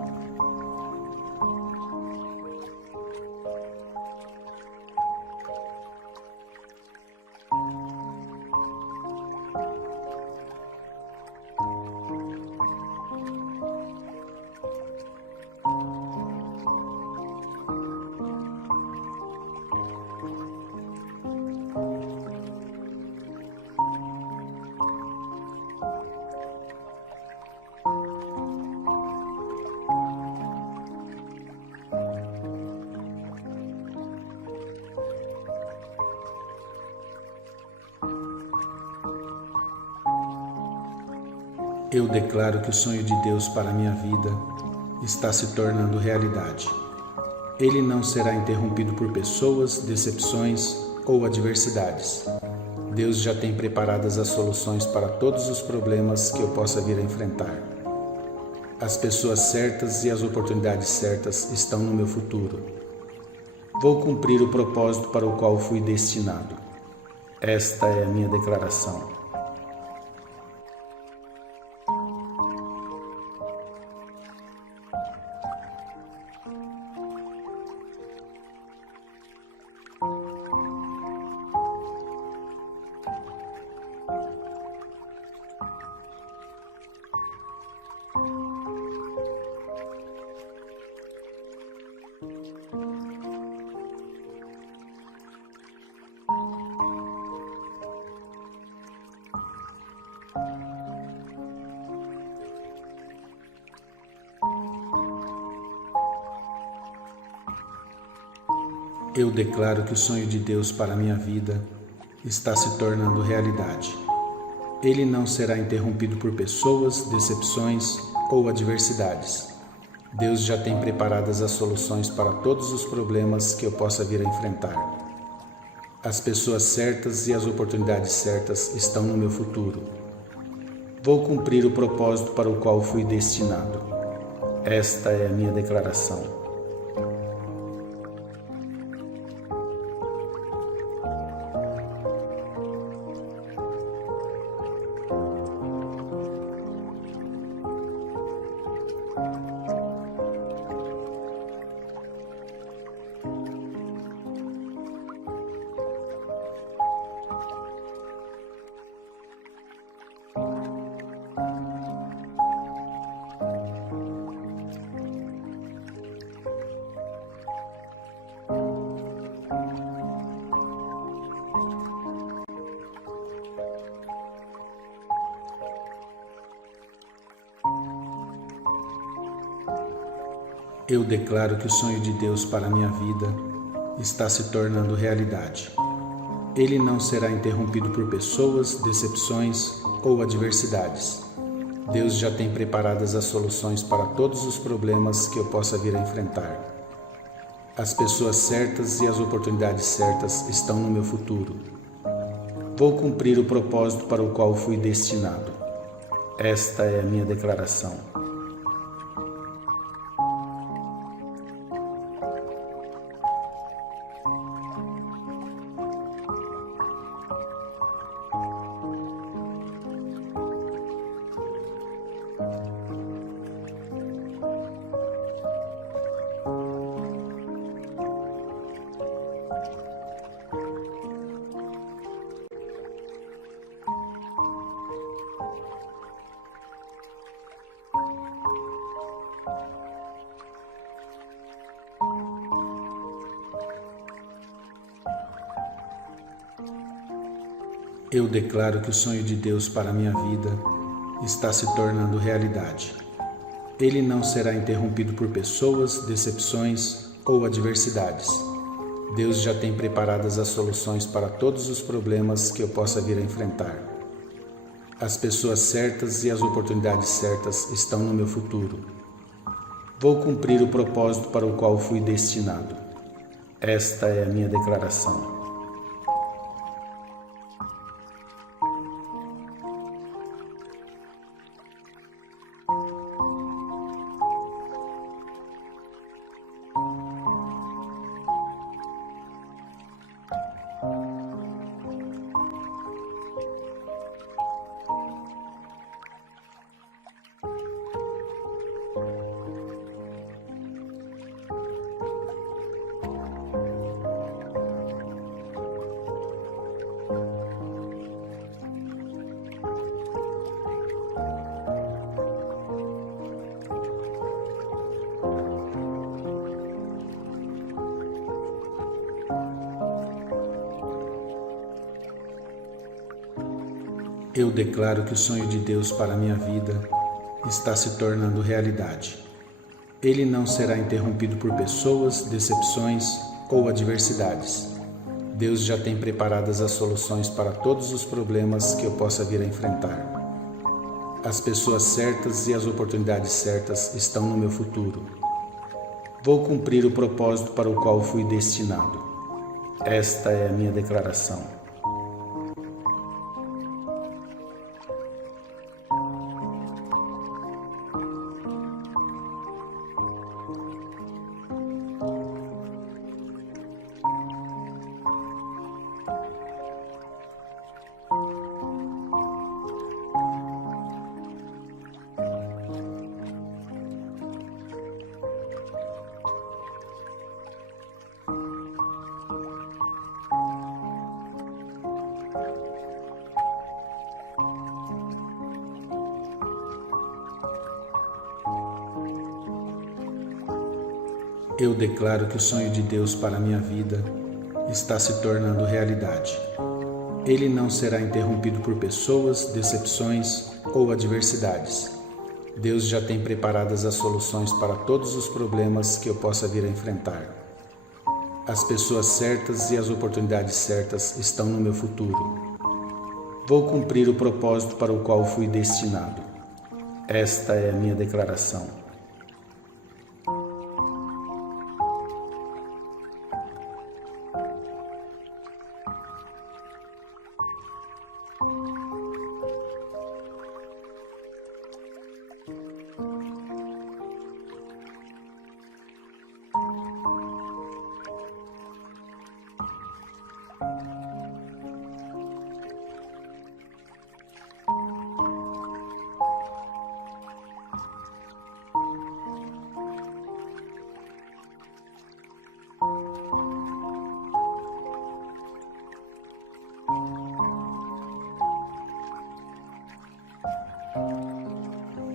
Eu declaro que o sonho de Deus para a minha vida está se tornando realidade. Ele não será interrompido por pessoas, decepções ou adversidades. Deus já tem preparadas as soluções para todos os problemas que eu possa vir a enfrentar. As pessoas certas e as oportunidades certas estão no meu futuro. Vou cumprir o propósito para o qual fui destinado. Esta é a minha declaração. Eu declaro que o sonho de Deus para a minha vida está se tornando realidade. Ele não será interrompido por pessoas, decepções ou adversidades. Deus já tem preparadas as soluções para todos os problemas que eu possa vir a enfrentar. As pessoas certas e as oportunidades certas estão no meu futuro. Vou cumprir o propósito para o qual fui destinado. Esta é a minha declaração. Eu declaro que o sonho de Deus para a minha vida está se tornando realidade. Ele não será interrompido por pessoas, decepções ou adversidades. Deus já tem preparadas as soluções para todos os problemas que eu possa vir a enfrentar. As pessoas certas e as oportunidades certas estão no meu futuro. Vou cumprir o propósito para o qual fui destinado. Esta é a minha declaração. Eu declaro que o sonho de Deus para a minha vida está se tornando realidade. Ele não será interrompido por pessoas, decepções ou adversidades. Deus já tem preparadas as soluções para todos os problemas que eu possa vir a enfrentar. As pessoas certas e as oportunidades certas estão no meu futuro. Vou cumprir o propósito para o qual fui destinado. Esta é a minha declaração. Eu declaro que o sonho de Deus para a minha vida está se tornando realidade. Ele não será interrompido por pessoas, decepções ou adversidades. Deus já tem preparadas as soluções para todos os problemas que eu possa vir a enfrentar. As pessoas certas e as oportunidades certas estão no meu futuro. Vou cumprir o propósito para o qual fui destinado. Esta é a minha declaração. Eu declaro que o sonho de Deus para a minha vida está se tornando realidade. Ele não será interrompido por pessoas, decepções ou adversidades. Deus já tem preparadas as soluções para todos os problemas que eu possa vir a enfrentar. As pessoas certas e as oportunidades certas estão no meu futuro. Vou cumprir o propósito para o qual fui destinado. Esta é a minha declaração.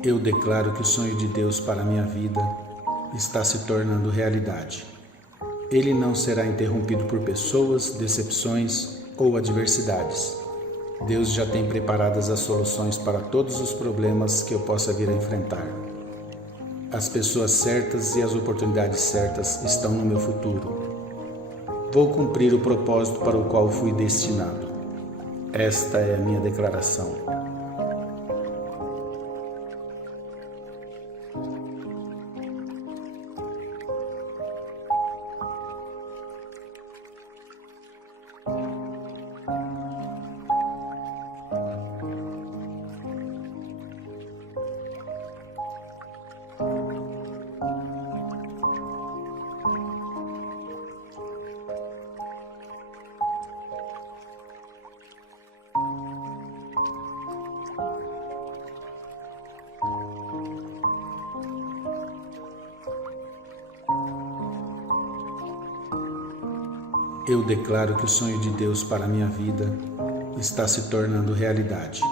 Eu declaro que o sonho de Deus para a minha vida está se tornando realidade. Ele não será interrompido por pessoas, decepções ou adversidades. Deus já tem preparadas as soluções para todos os problemas que eu possa vir a enfrentar. As pessoas certas e as oportunidades certas estão no meu futuro. Vou cumprir o propósito para o qual fui destinado. Esta é a minha declaração. Eu declaro que o sonho de Deus para a minha vida está se tornando realidade.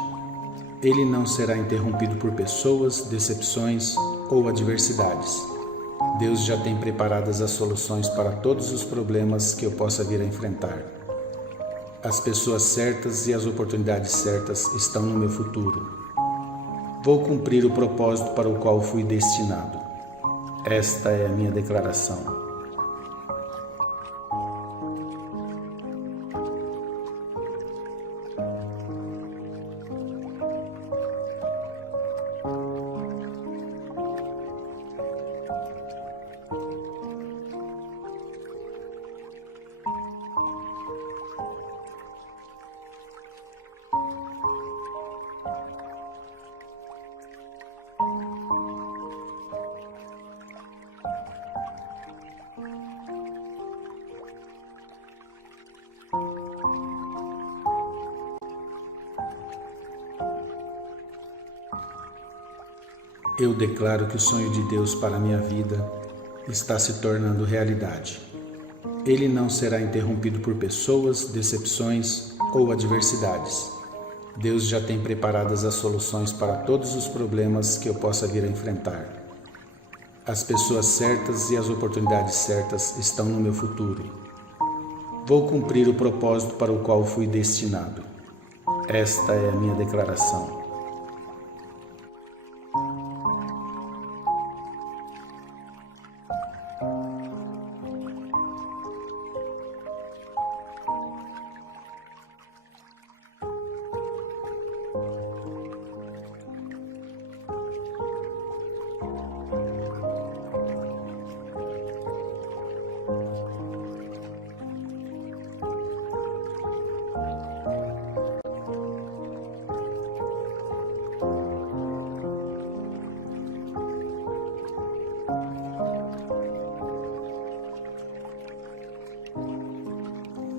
Ele não será interrompido por pessoas, decepções ou adversidades. Deus já tem preparadas as soluções para todos os problemas que eu possa vir a enfrentar. As pessoas certas e as oportunidades certas estão no meu futuro. Vou cumprir o propósito para o qual fui destinado. Esta é a minha declaração. Eu declaro que o sonho de Deus para a minha vida está se tornando realidade. Ele não será interrompido por pessoas, decepções ou adversidades. Deus já tem preparadas as soluções para todos os problemas que eu possa vir a enfrentar. As pessoas certas e as oportunidades certas estão no meu futuro. Vou cumprir o propósito para o qual fui destinado. Esta é a minha declaração.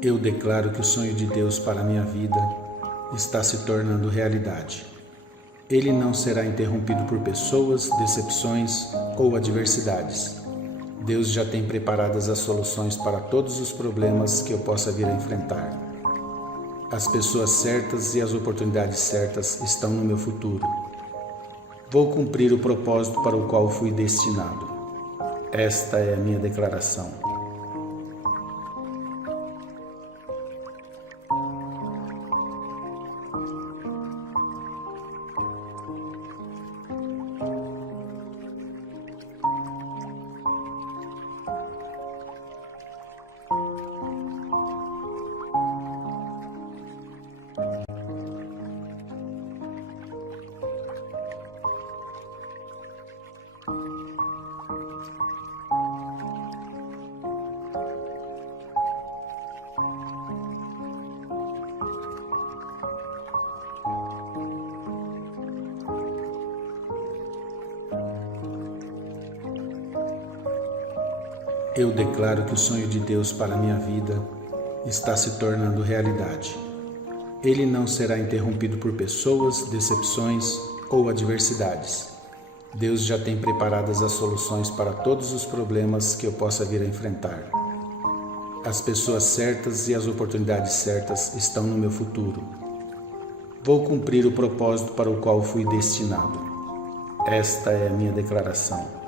Eu declaro que o sonho de Deus para a minha vida está se tornando realidade. Ele não será interrompido por pessoas, decepções ou adversidades. Deus já tem preparadas as soluções para todos os problemas que eu possa vir a enfrentar. As pessoas certas e as oportunidades certas estão no meu futuro. Vou cumprir o propósito para o qual fui destinado. Esta é a minha declaração. Eu declaro que o sonho de Deus para a minha vida está se tornando realidade. Ele não será interrompido por pessoas, decepções ou adversidades. Deus já tem preparadas as soluções para todos os problemas que eu possa vir a enfrentar. As pessoas certas e as oportunidades certas estão no meu futuro. Vou cumprir o propósito para o qual fui destinado. Esta é a minha declaração.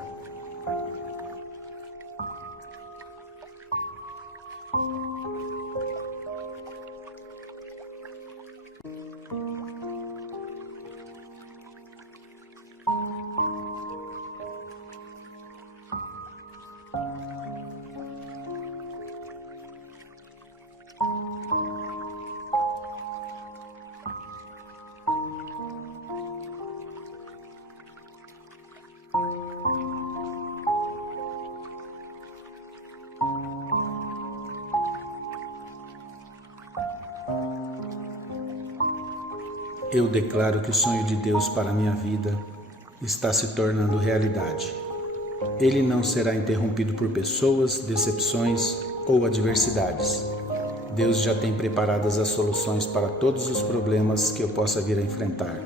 Eu declaro que o sonho de Deus para a minha vida está se tornando realidade. Ele não será interrompido por pessoas, decepções ou adversidades. Deus já tem preparadas as soluções para todos os problemas que eu possa vir a enfrentar.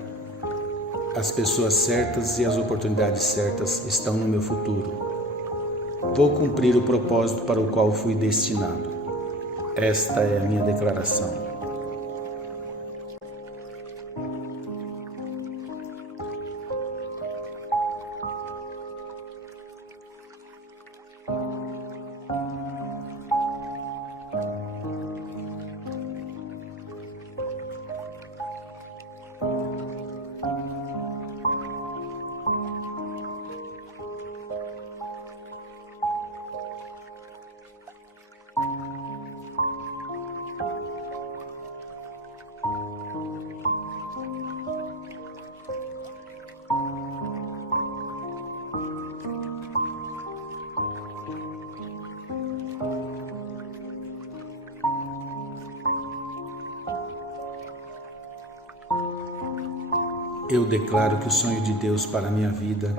As pessoas certas e as oportunidades certas estão no meu futuro. Vou cumprir o propósito para o qual fui destinado. Esta é a minha declaração. Eu declaro que o sonho de Deus para a minha vida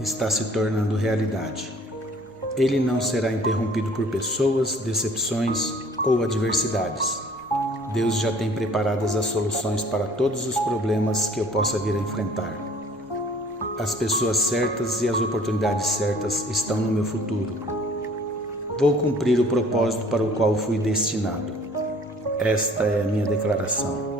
está se tornando realidade. Ele não será interrompido por pessoas, decepções ou adversidades. Deus já tem preparadas as soluções para todos os problemas que eu possa vir a enfrentar. As pessoas certas e as oportunidades certas estão no meu futuro. Vou cumprir o propósito para o qual fui destinado. Esta é a minha declaração.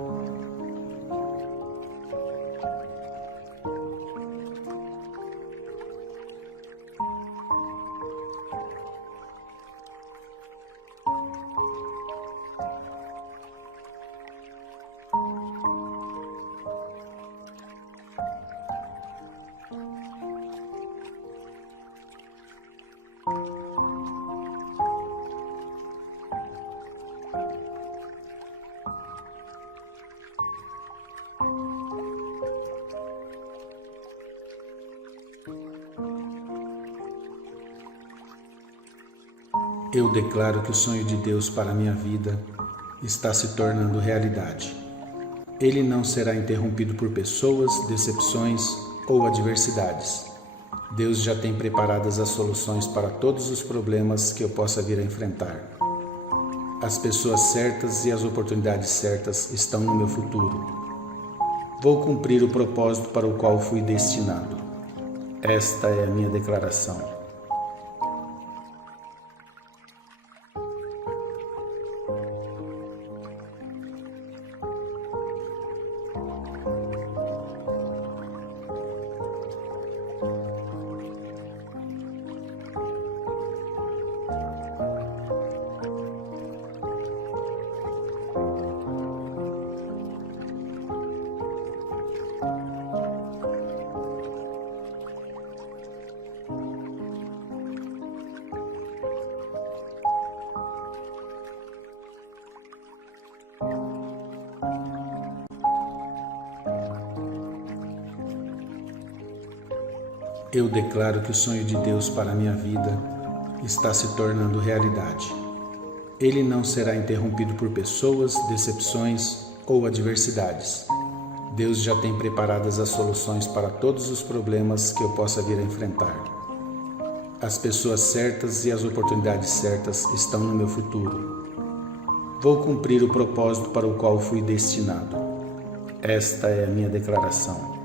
Eu declaro que o sonho de Deus para a minha vida está se tornando realidade. Ele não será interrompido por pessoas, decepções ou adversidades. Deus já tem preparadas as soluções para todos os problemas que eu possa vir a enfrentar. As pessoas certas e as oportunidades certas estão no meu futuro. Vou cumprir o propósito para o qual fui destinado. Esta é a minha declaração. Eu declaro que o sonho de Deus para a minha vida está se tornando realidade. Ele não será interrompido por pessoas, decepções ou adversidades. Deus já tem preparadas as soluções para todos os problemas que eu possa vir a enfrentar. As pessoas certas e as oportunidades certas estão no meu futuro. Vou cumprir o propósito para o qual fui destinado. Esta é a minha declaração.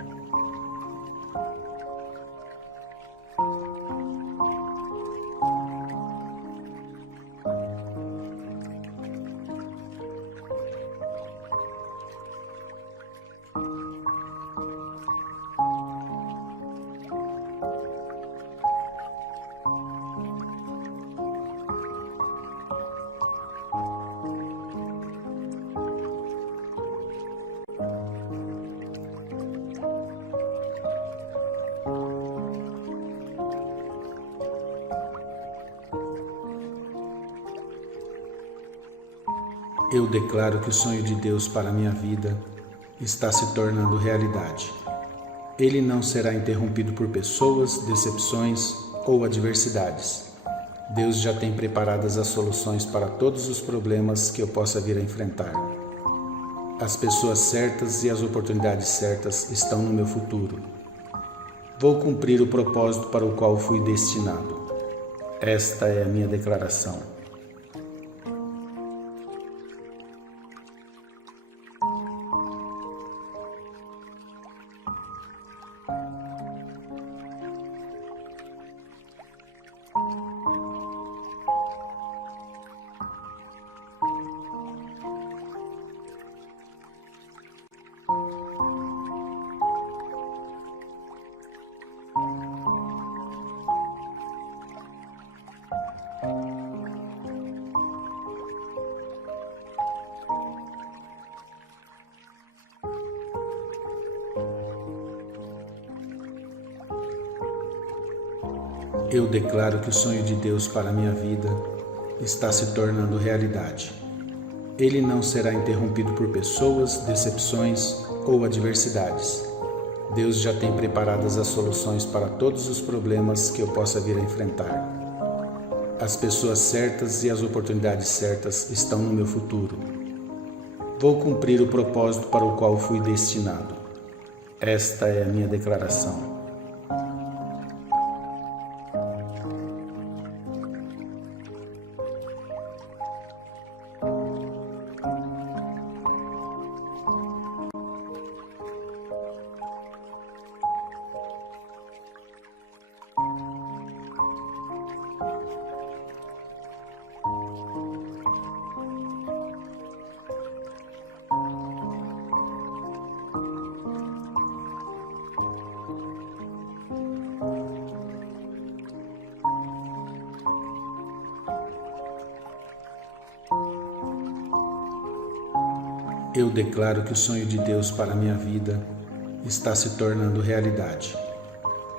Eu declaro que o sonho de Deus para a minha vida está se tornando realidade. Ele não será interrompido por pessoas, decepções ou adversidades. Deus já tem preparadas as soluções para todos os problemas que eu possa vir a enfrentar. As pessoas certas e as oportunidades certas estão no meu futuro. Vou cumprir o propósito para o qual fui destinado. Esta é a minha declaração. Eu declaro que o sonho de Deus para a minha vida está se tornando realidade. Ele não será interrompido por pessoas, decepções ou adversidades. Deus já tem preparadas as soluções para todos os problemas que eu possa vir a enfrentar. As pessoas certas e as oportunidades certas estão no meu futuro. Vou cumprir o propósito para o qual fui destinado. Esta é a minha declaração. Eu declaro que o sonho de Deus para a minha vida está se tornando realidade.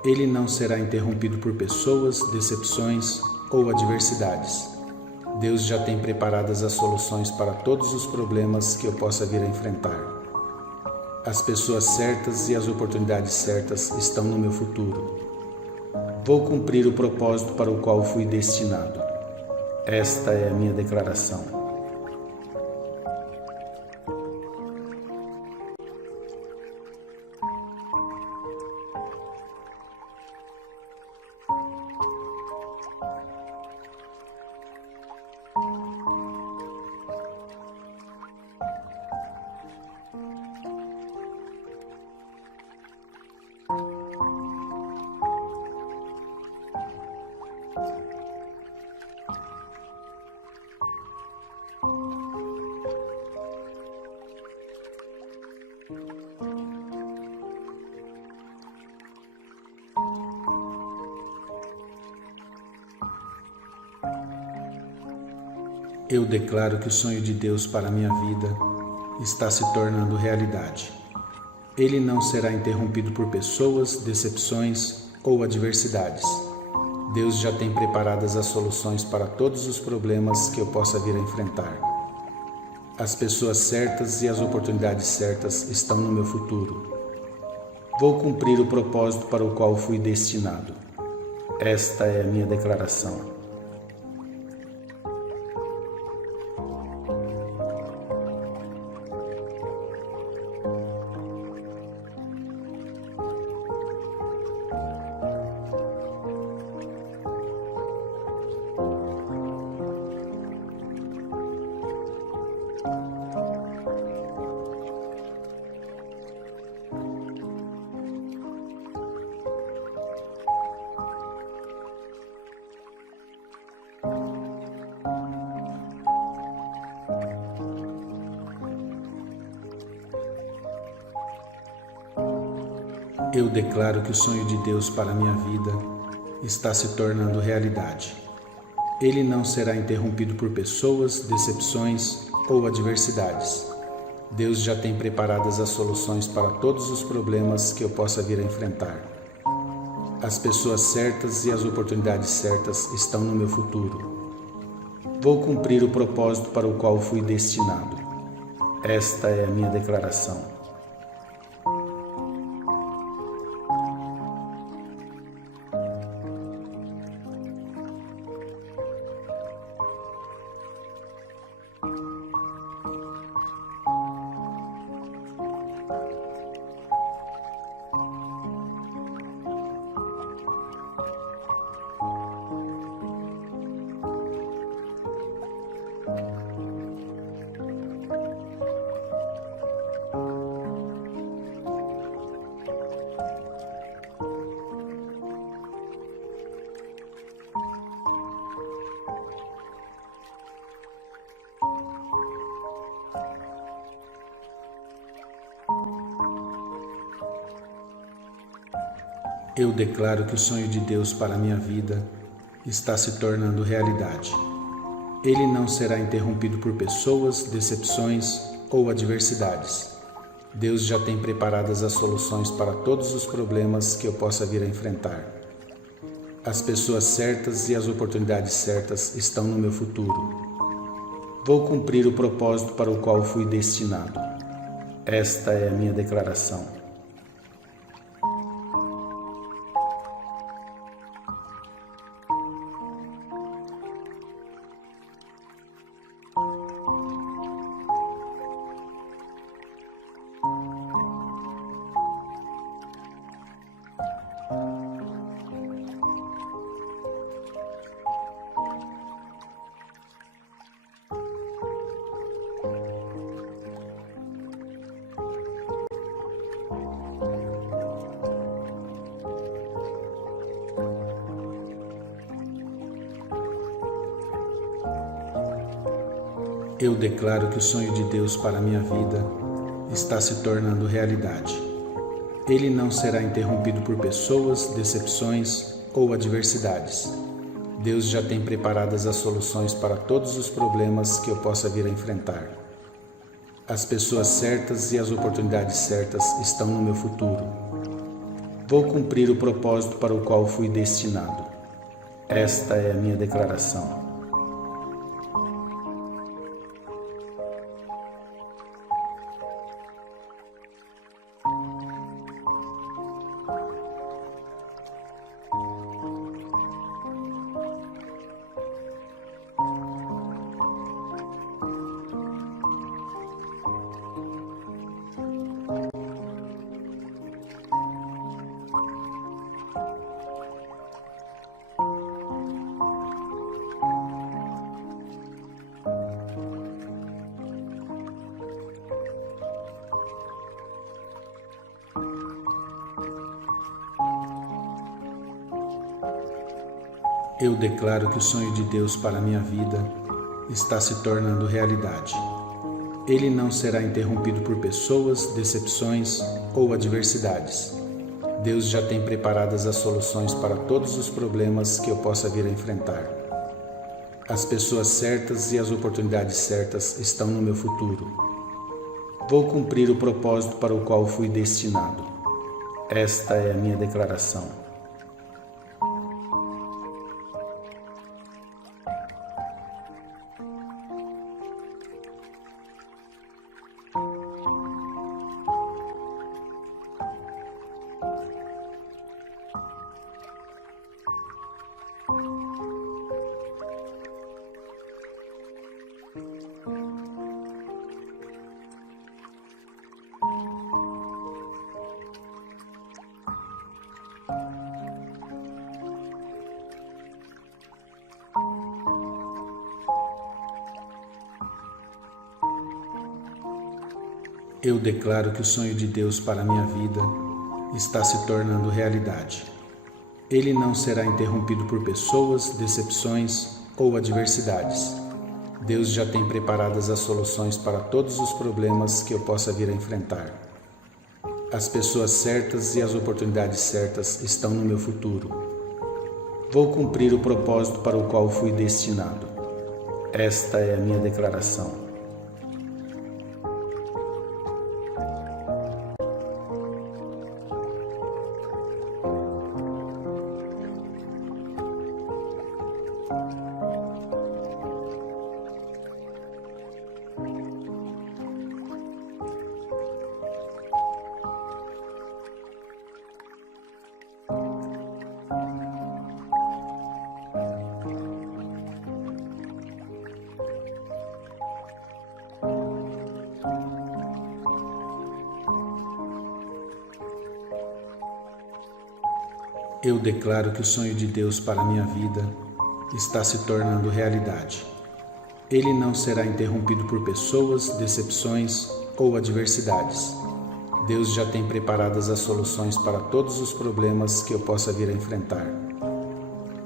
Ele não será interrompido por pessoas, decepções ou adversidades. Deus já tem preparadas as soluções para todos os problemas que eu possa vir a enfrentar. As pessoas certas e as oportunidades certas estão no meu futuro. Vou cumprir o propósito para o qual fui destinado. Esta é a minha declaração. Eu declaro que o sonho de Deus para a minha vida está se tornando realidade. Ele não será interrompido por pessoas, decepções ou adversidades. Deus já tem preparadas as soluções para todos os problemas que eu possa vir a enfrentar. As pessoas certas e as oportunidades certas estão no meu futuro. Vou cumprir o propósito para o qual fui destinado. Esta é a minha declaração. Eu declaro que o sonho de Deus para a minha vida está se tornando realidade. Ele não será interrompido por pessoas, decepções ou adversidades. Deus já tem preparadas as soluções para todos os problemas que eu possa vir a enfrentar. As pessoas certas e as oportunidades certas estão no meu futuro. Vou cumprir o propósito para o qual fui destinado. Esta é a minha declaração. Eu declaro que o sonho de Deus para a minha vida está se tornando realidade. Ele não será interrompido por pessoas, decepções ou adversidades. Deus já tem preparadas as soluções para todos os problemas que eu possa vir a enfrentar. As pessoas certas e as oportunidades certas estão no meu futuro. Vou cumprir o propósito para o qual fui destinado. Esta é a minha declaração. Eu declaro que o sonho de Deus para a minha vida está se tornando realidade. Ele não será interrompido por pessoas, decepções ou adversidades. Deus já tem preparadas as soluções para todos os problemas que eu possa vir a enfrentar. As pessoas certas e as oportunidades certas estão no meu futuro. Vou cumprir o propósito para o qual fui destinado. Esta é a minha declaração. Eu declaro que o sonho de Deus para a minha vida está se tornando realidade. Ele não será interrompido por pessoas, decepções ou adversidades. Deus já tem preparadas as soluções para todos os problemas que eu possa vir a enfrentar. As pessoas certas e as oportunidades certas estão no meu futuro. Vou cumprir o propósito para o qual fui destinado. Esta é a minha declaração. Eu declaro que o sonho de Deus para a minha vida está se tornando realidade. Ele não será interrompido por pessoas, decepções ou adversidades. Deus já tem preparadas as soluções para todos os problemas que eu possa vir a enfrentar. As pessoas certas e as oportunidades certas estão no meu futuro. Vou cumprir o propósito para o qual fui destinado. Esta é a minha declaração. Eu declaro que o sonho de Deus para a minha vida está se tornando realidade. Ele não será interrompido por pessoas, decepções ou adversidades. Deus já tem preparadas as soluções para todos os problemas que eu possa vir a enfrentar.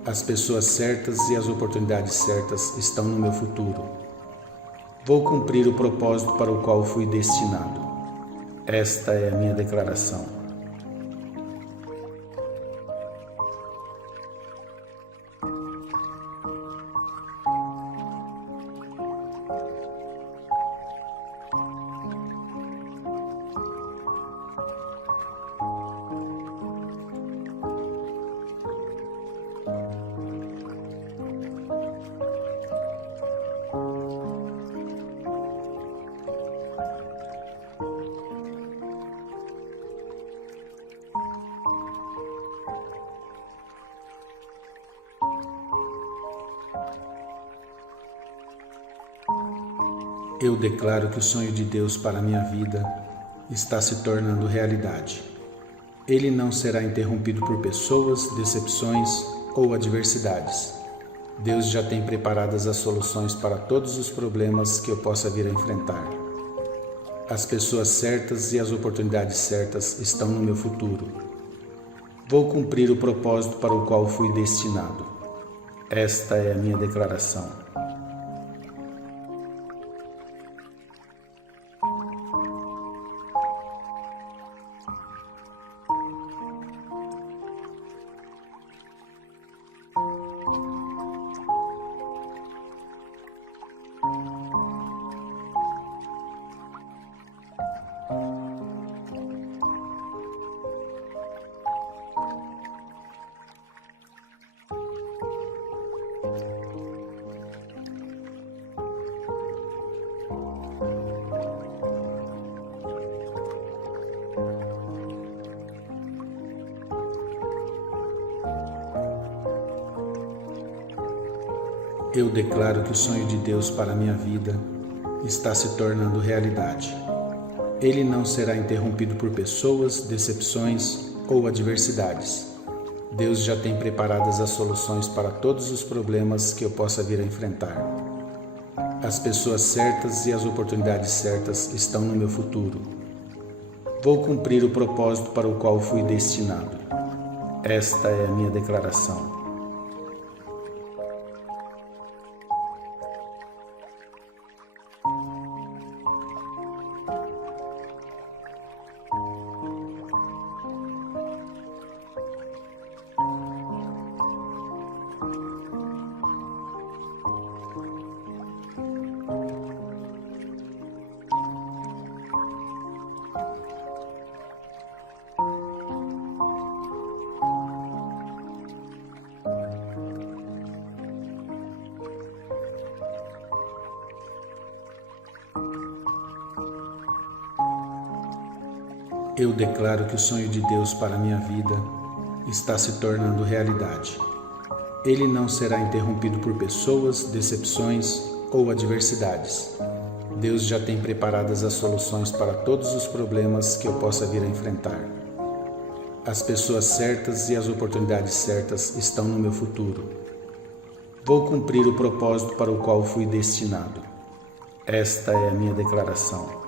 As pessoas certas e as oportunidades certas estão no meu futuro. Vou cumprir o propósito para o qual fui destinado. Esta é a minha declaração. Eu declaro que o sonho de Deus para a minha vida está se tornando realidade. Ele não será interrompido por pessoas, decepções ou adversidades. Deus já tem preparadas as soluções para todos os problemas que eu possa vir a enfrentar. As pessoas certas e as oportunidades certas estão no meu futuro. Vou cumprir o propósito para o qual fui destinado. Esta é a minha declaração. Eu declaro que o sonho de Deus para a minha vida está se tornando realidade. Ele não será interrompido por pessoas, decepções ou adversidades. Deus já tem preparadas as soluções para todos os problemas que eu possa vir a enfrentar. As pessoas certas e as oportunidades certas estão no meu futuro. Vou cumprir o propósito para o qual fui destinado. Esta é a minha declaração. Eu declaro que o sonho de Deus para a minha vida está se tornando realidade. Ele não será interrompido por pessoas, decepções ou adversidades. Deus já tem preparadas as soluções para todos os problemas que eu possa vir a enfrentar. As pessoas certas e as oportunidades certas estão no meu futuro. Vou cumprir o propósito para o qual fui destinado. Esta é a minha declaração.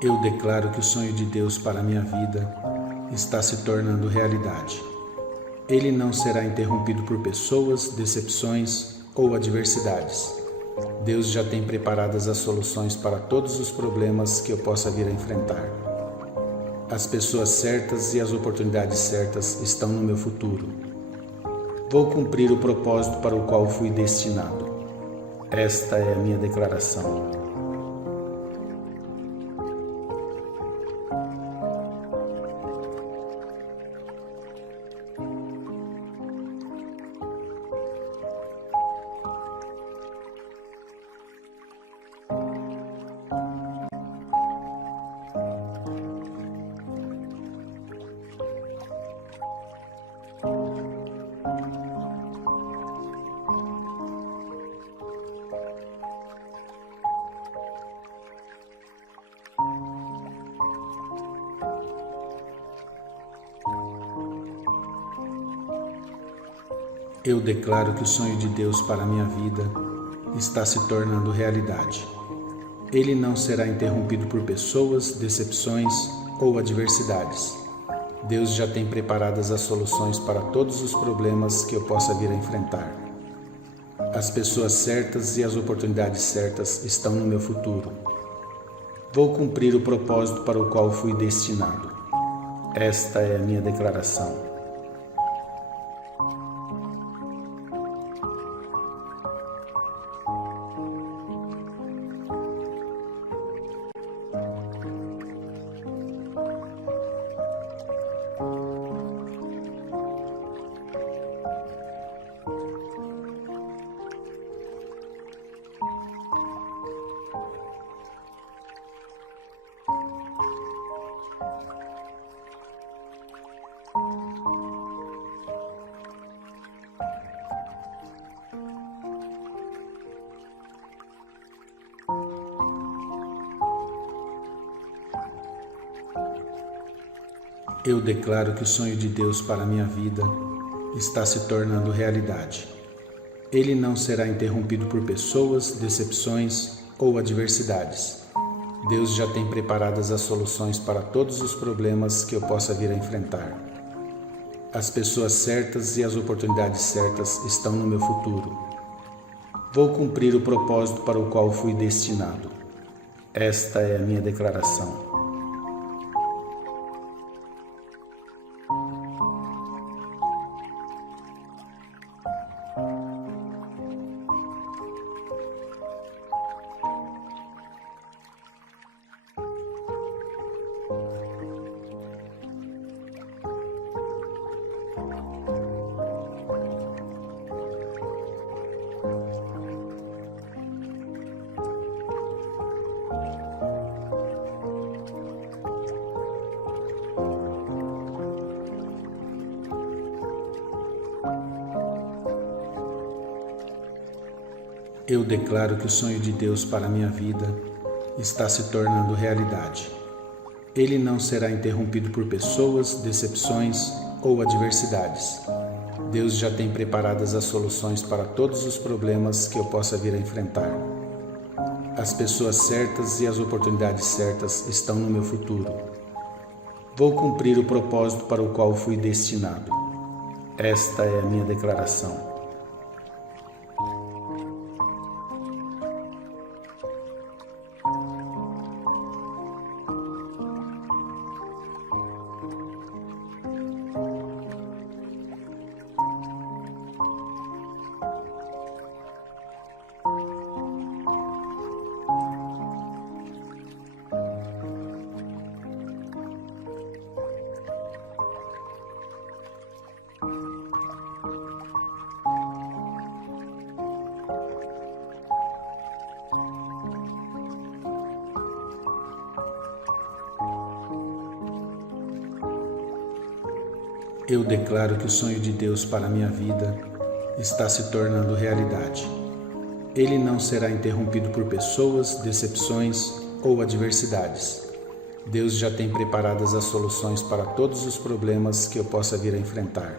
Eu declaro que o sonho de Deus para a minha vida está se tornando realidade. Ele não será interrompido por pessoas, decepções ou adversidades. Deus já tem preparadas as soluções para todos os problemas que eu possa vir a enfrentar. As pessoas certas e as oportunidades certas estão no meu futuro. Vou cumprir o propósito para o qual fui destinado. Esta é a minha declaração. Eu declaro que o sonho de Deus para a minha vida está se tornando realidade. Ele não será interrompido por pessoas, decepções ou adversidades. Deus já tem preparadas as soluções para todos os problemas que eu possa vir a enfrentar. As pessoas certas e as oportunidades certas estão no meu futuro. Vou cumprir o propósito para o qual fui destinado. Esta é a minha declaração. Eu declaro que o sonho de Deus para a minha vida está se tornando realidade. Ele não será interrompido por pessoas, decepções ou adversidades. Deus já tem preparadas as soluções para todos os problemas que eu possa vir a enfrentar. As pessoas certas e as oportunidades certas estão no meu futuro. Vou cumprir o propósito para o qual fui destinado. Esta é a minha declaração. Eu declaro que o sonho de Deus para a minha vida está se tornando realidade. Ele não será interrompido por pessoas, decepções ou adversidades. Deus já tem preparadas as soluções para todos os problemas que eu possa vir a enfrentar. As pessoas certas e as oportunidades certas estão no meu futuro. Vou cumprir o propósito para o qual fui destinado. Esta é a minha declaração. Eu declaro que o sonho de Deus para a minha vida está se tornando realidade. Ele não será interrompido por pessoas, decepções ou adversidades. Deus já tem preparadas as soluções para todos os problemas que eu possa vir a enfrentar.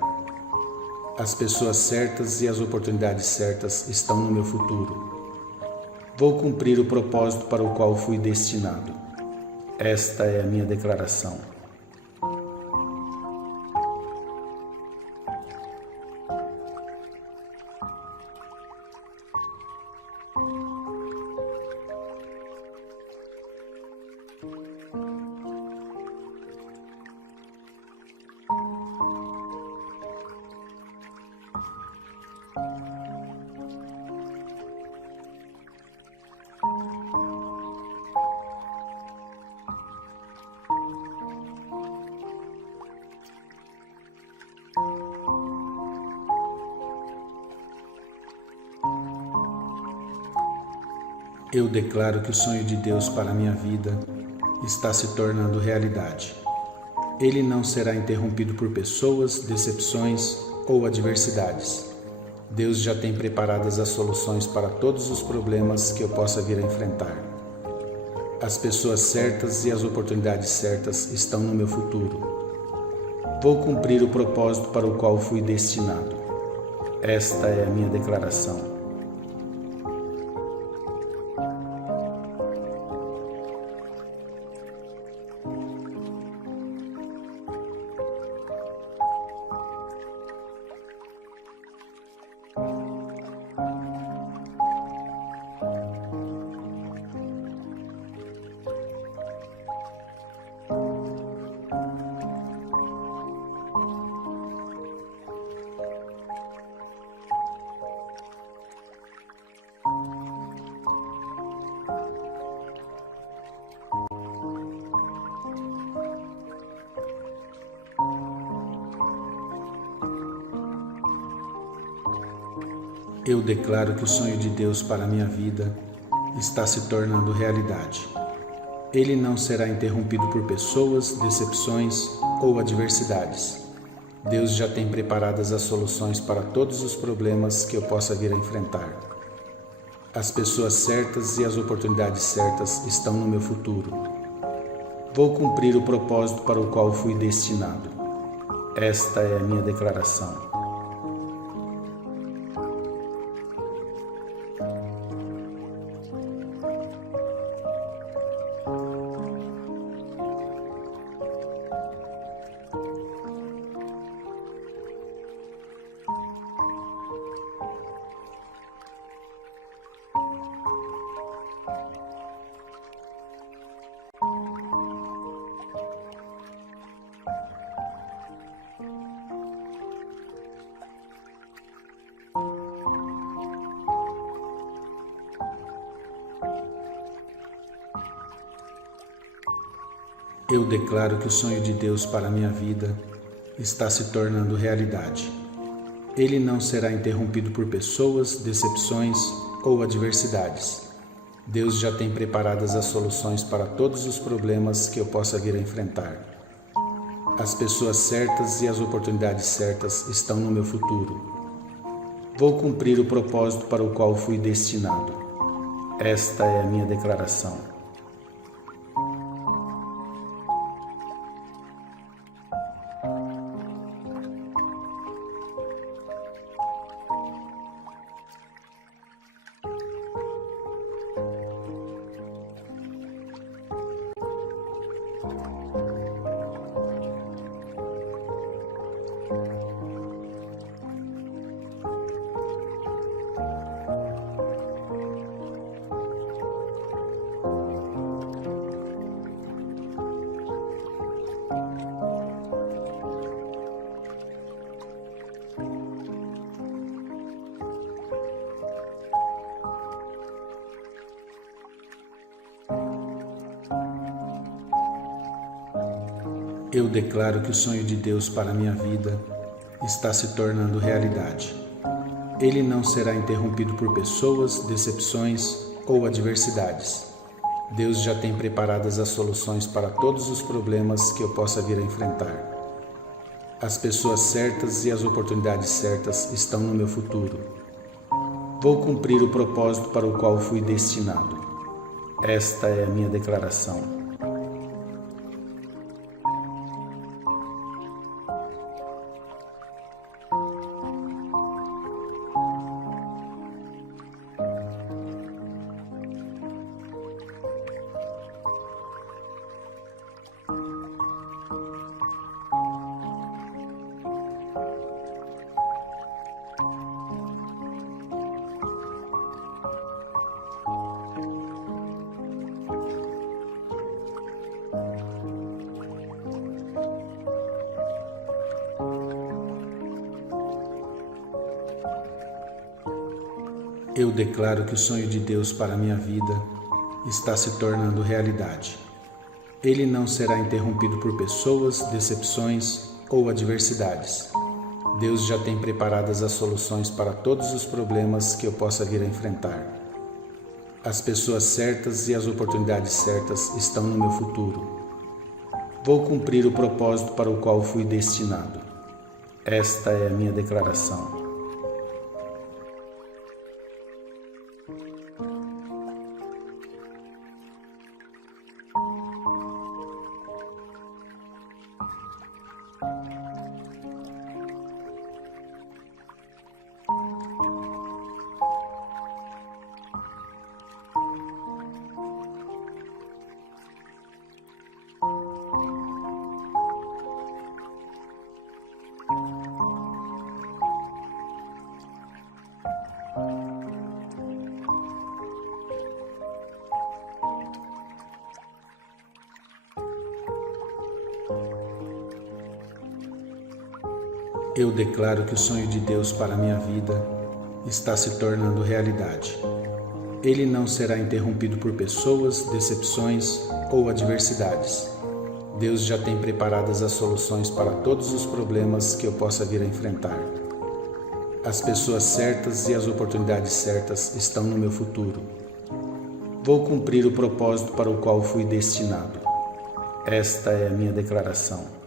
As pessoas certas e as oportunidades certas estão no meu futuro. Vou cumprir o propósito para o qual fui destinado. Esta é a minha declaração. Eu declaro que o sonho de Deus para a minha vida está se tornando realidade. Ele não será interrompido por pessoas, decepções ou adversidades. Deus já tem preparadas as soluções para todos os problemas que eu possa vir a enfrentar. As pessoas certas e as oportunidades certas estão no meu futuro. Vou cumprir o propósito para o qual fui destinado. Esta é a minha declaração. Eu declaro que o sonho de Deus para a minha vida está se tornando realidade. Ele não será interrompido por pessoas, decepções ou adversidades. Deus já tem preparadas as soluções para todos os problemas que eu possa vir a enfrentar. As pessoas certas e as oportunidades certas estão no meu futuro. Vou cumprir o propósito para o qual fui destinado. Esta é a minha declaração. Eu declaro que o sonho de Deus para a minha vida está se tornando realidade. Ele não será interrompido por pessoas, decepções ou adversidades. Deus já tem preparadas as soluções para todos os problemas que eu possa vir a enfrentar. As pessoas certas e as oportunidades certas estão no meu futuro. Vou cumprir o propósito para o qual fui destinado. Esta é a minha declaração. Eu declaro que o sonho de Deus para a minha vida está se tornando realidade. Ele não será interrompido por pessoas, decepções ou adversidades. Deus já tem preparadas as soluções para todos os problemas que eu possa vir a enfrentar. As pessoas certas e as oportunidades certas estão no meu futuro. Vou cumprir o propósito para o qual fui destinado. Esta é a minha declaração. Eu declaro que o sonho de Deus para a minha vida está se tornando realidade. Ele não será interrompido por pessoas, decepções ou adversidades. Deus já tem preparadas as soluções para todos os problemas que eu possa vir a enfrentar. As pessoas certas e as oportunidades certas estão no meu futuro. Vou cumprir o propósito para o qual fui destinado. Esta é a minha declaração. Eu declaro que o sonho de Deus para a minha vida está se tornando realidade. Ele não será interrompido por pessoas, decepções ou adversidades. Deus já tem preparadas as soluções para todos os problemas que eu possa vir a enfrentar. As pessoas certas e as oportunidades certas estão no meu futuro. Vou cumprir o propósito para o qual fui destinado. Esta é a minha declaração.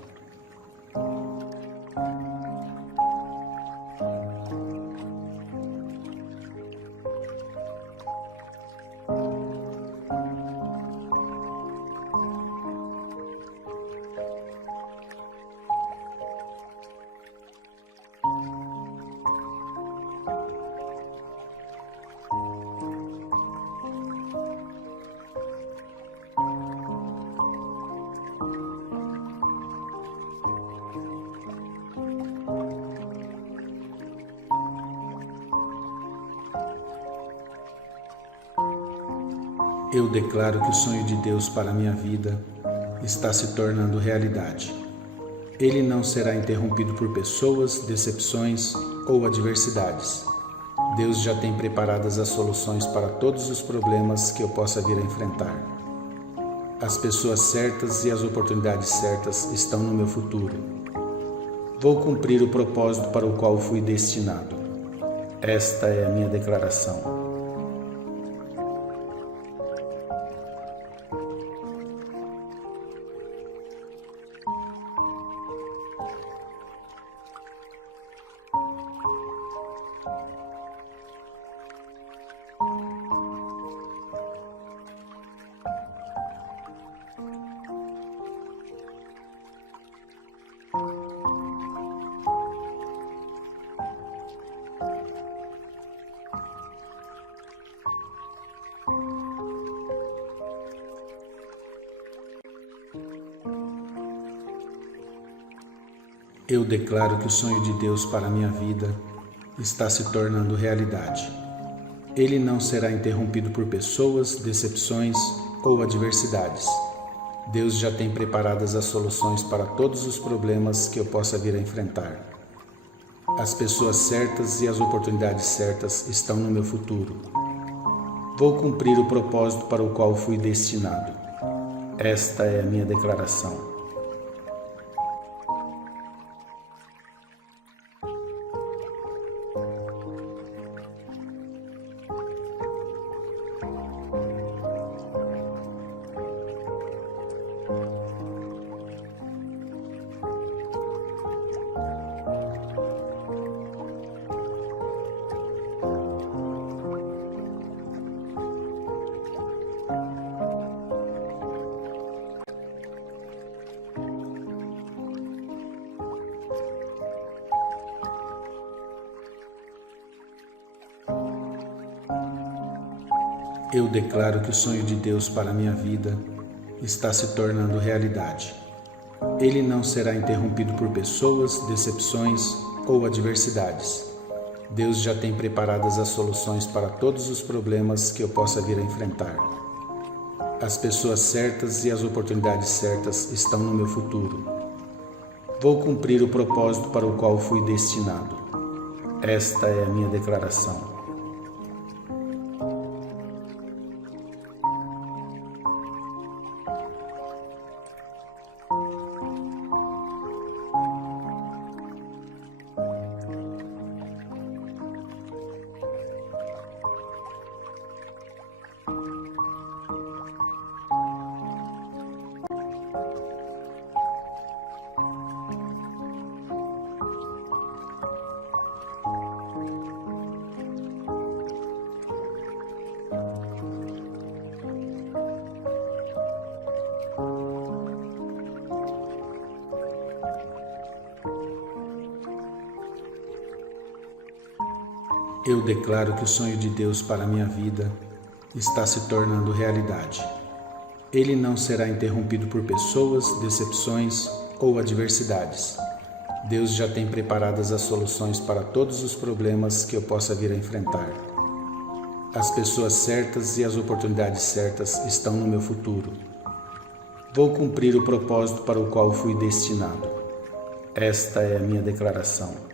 Eu declaro que o sonho de Deus para a minha vida está se tornando realidade. Ele não será interrompido por pessoas, decepções ou adversidades. Deus já tem preparadas as soluções para todos os problemas que eu possa vir a enfrentar. As pessoas certas e as oportunidades certas estão no meu futuro. Vou cumprir o propósito para o qual fui destinado. Esta é a minha declaração. Eu declaro que o sonho de Deus para a minha vida está se tornando realidade. Ele não será interrompido por pessoas, decepções ou adversidades. Deus já tem preparadas as soluções para todos os problemas que eu possa vir a enfrentar. As pessoas certas e as oportunidades certas estão no meu futuro. Vou cumprir o propósito para o qual fui destinado. Esta é a minha declaração. Eu declaro que o sonho de Deus para a minha vida está se tornando realidade. Ele não será interrompido por pessoas, decepções ou adversidades. Deus já tem preparadas as soluções para todos os problemas que eu possa vir a enfrentar. As pessoas certas e as oportunidades certas estão no meu futuro. Vou cumprir o propósito para o qual fui destinado. Esta é a minha declaração. Eu declaro que o sonho de Deus para a minha vida está se tornando realidade. Ele não será interrompido por pessoas, decepções ou adversidades. Deus já tem preparadas as soluções para todos os problemas que eu possa vir a enfrentar. As pessoas certas e as oportunidades certas estão no meu futuro. Vou cumprir o propósito para o qual fui destinado. Esta é a minha declaração.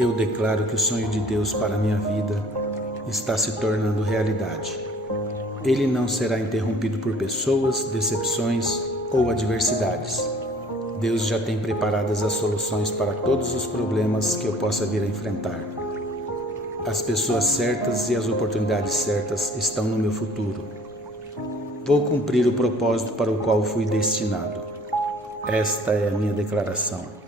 Eu declaro que o sonho de Deus para a minha vida está se tornando realidade. Ele não será interrompido por pessoas, decepções ou adversidades. Deus já tem preparadas as soluções para todos os problemas que eu possa vir a enfrentar. As pessoas certas e as oportunidades certas estão no meu futuro. Vou cumprir o propósito para o qual fui destinado. Esta é a minha declaração.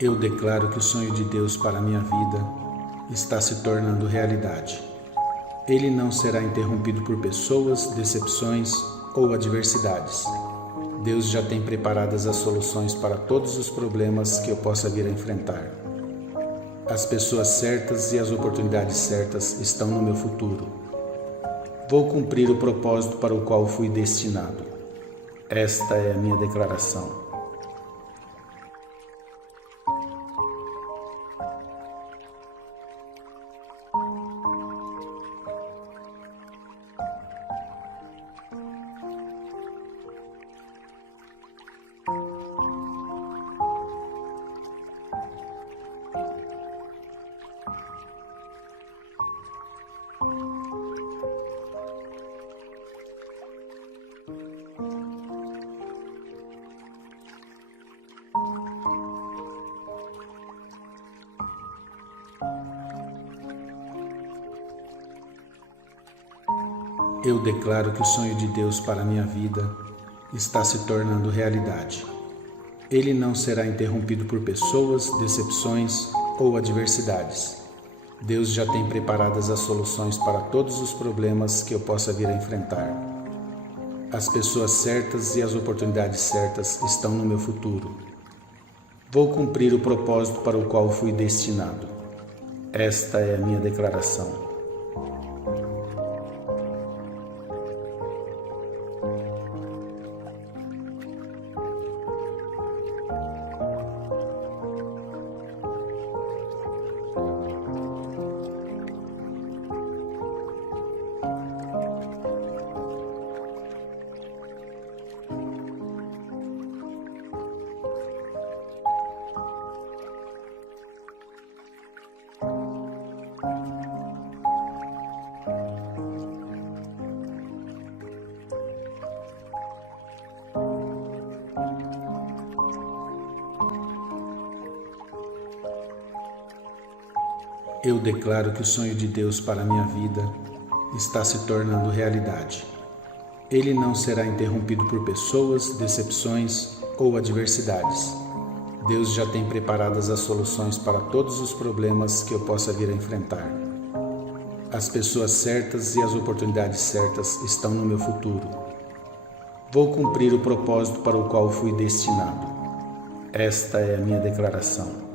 Eu declaro que o sonho de Deus para a minha vida está se tornando realidade. Ele não será interrompido por pessoas, decepções ou adversidades. Deus já tem preparadas as soluções para todos os problemas que eu possa vir a enfrentar. As pessoas certas e as oportunidades certas estão no meu futuro. Vou cumprir o propósito para o qual fui destinado. Esta é a minha declaração. Eu declaro que o sonho de Deus para a minha vida está se tornando realidade. Ele não será interrompido por pessoas, decepções ou adversidades. Deus já tem preparadas as soluções para todos os problemas que eu possa vir a enfrentar. As pessoas certas e as oportunidades certas estão no meu futuro. Vou cumprir o propósito para o qual fui destinado. Esta é a minha declaração. Eu declaro que o sonho de Deus para a minha vida está se tornando realidade. Ele não será interrompido por pessoas, decepções ou adversidades. Deus já tem preparadas as soluções para todos os problemas que eu possa vir a enfrentar. As pessoas certas e as oportunidades certas estão no meu futuro. Vou cumprir o propósito para o qual fui destinado. Esta é a minha declaração.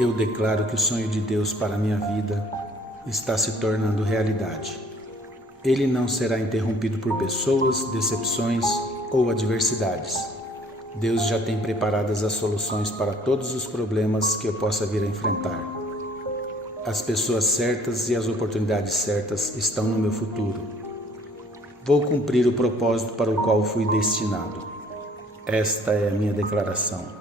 Eu declaro que o sonho de Deus para a minha vida está se tornando realidade. Ele não será interrompido por pessoas, decepções ou adversidades. Deus já tem preparadas as soluções para todos os problemas que eu possa vir a enfrentar. As pessoas certas e as oportunidades certas estão no meu futuro. Vou cumprir o propósito para o qual fui destinado. Esta é a minha declaração.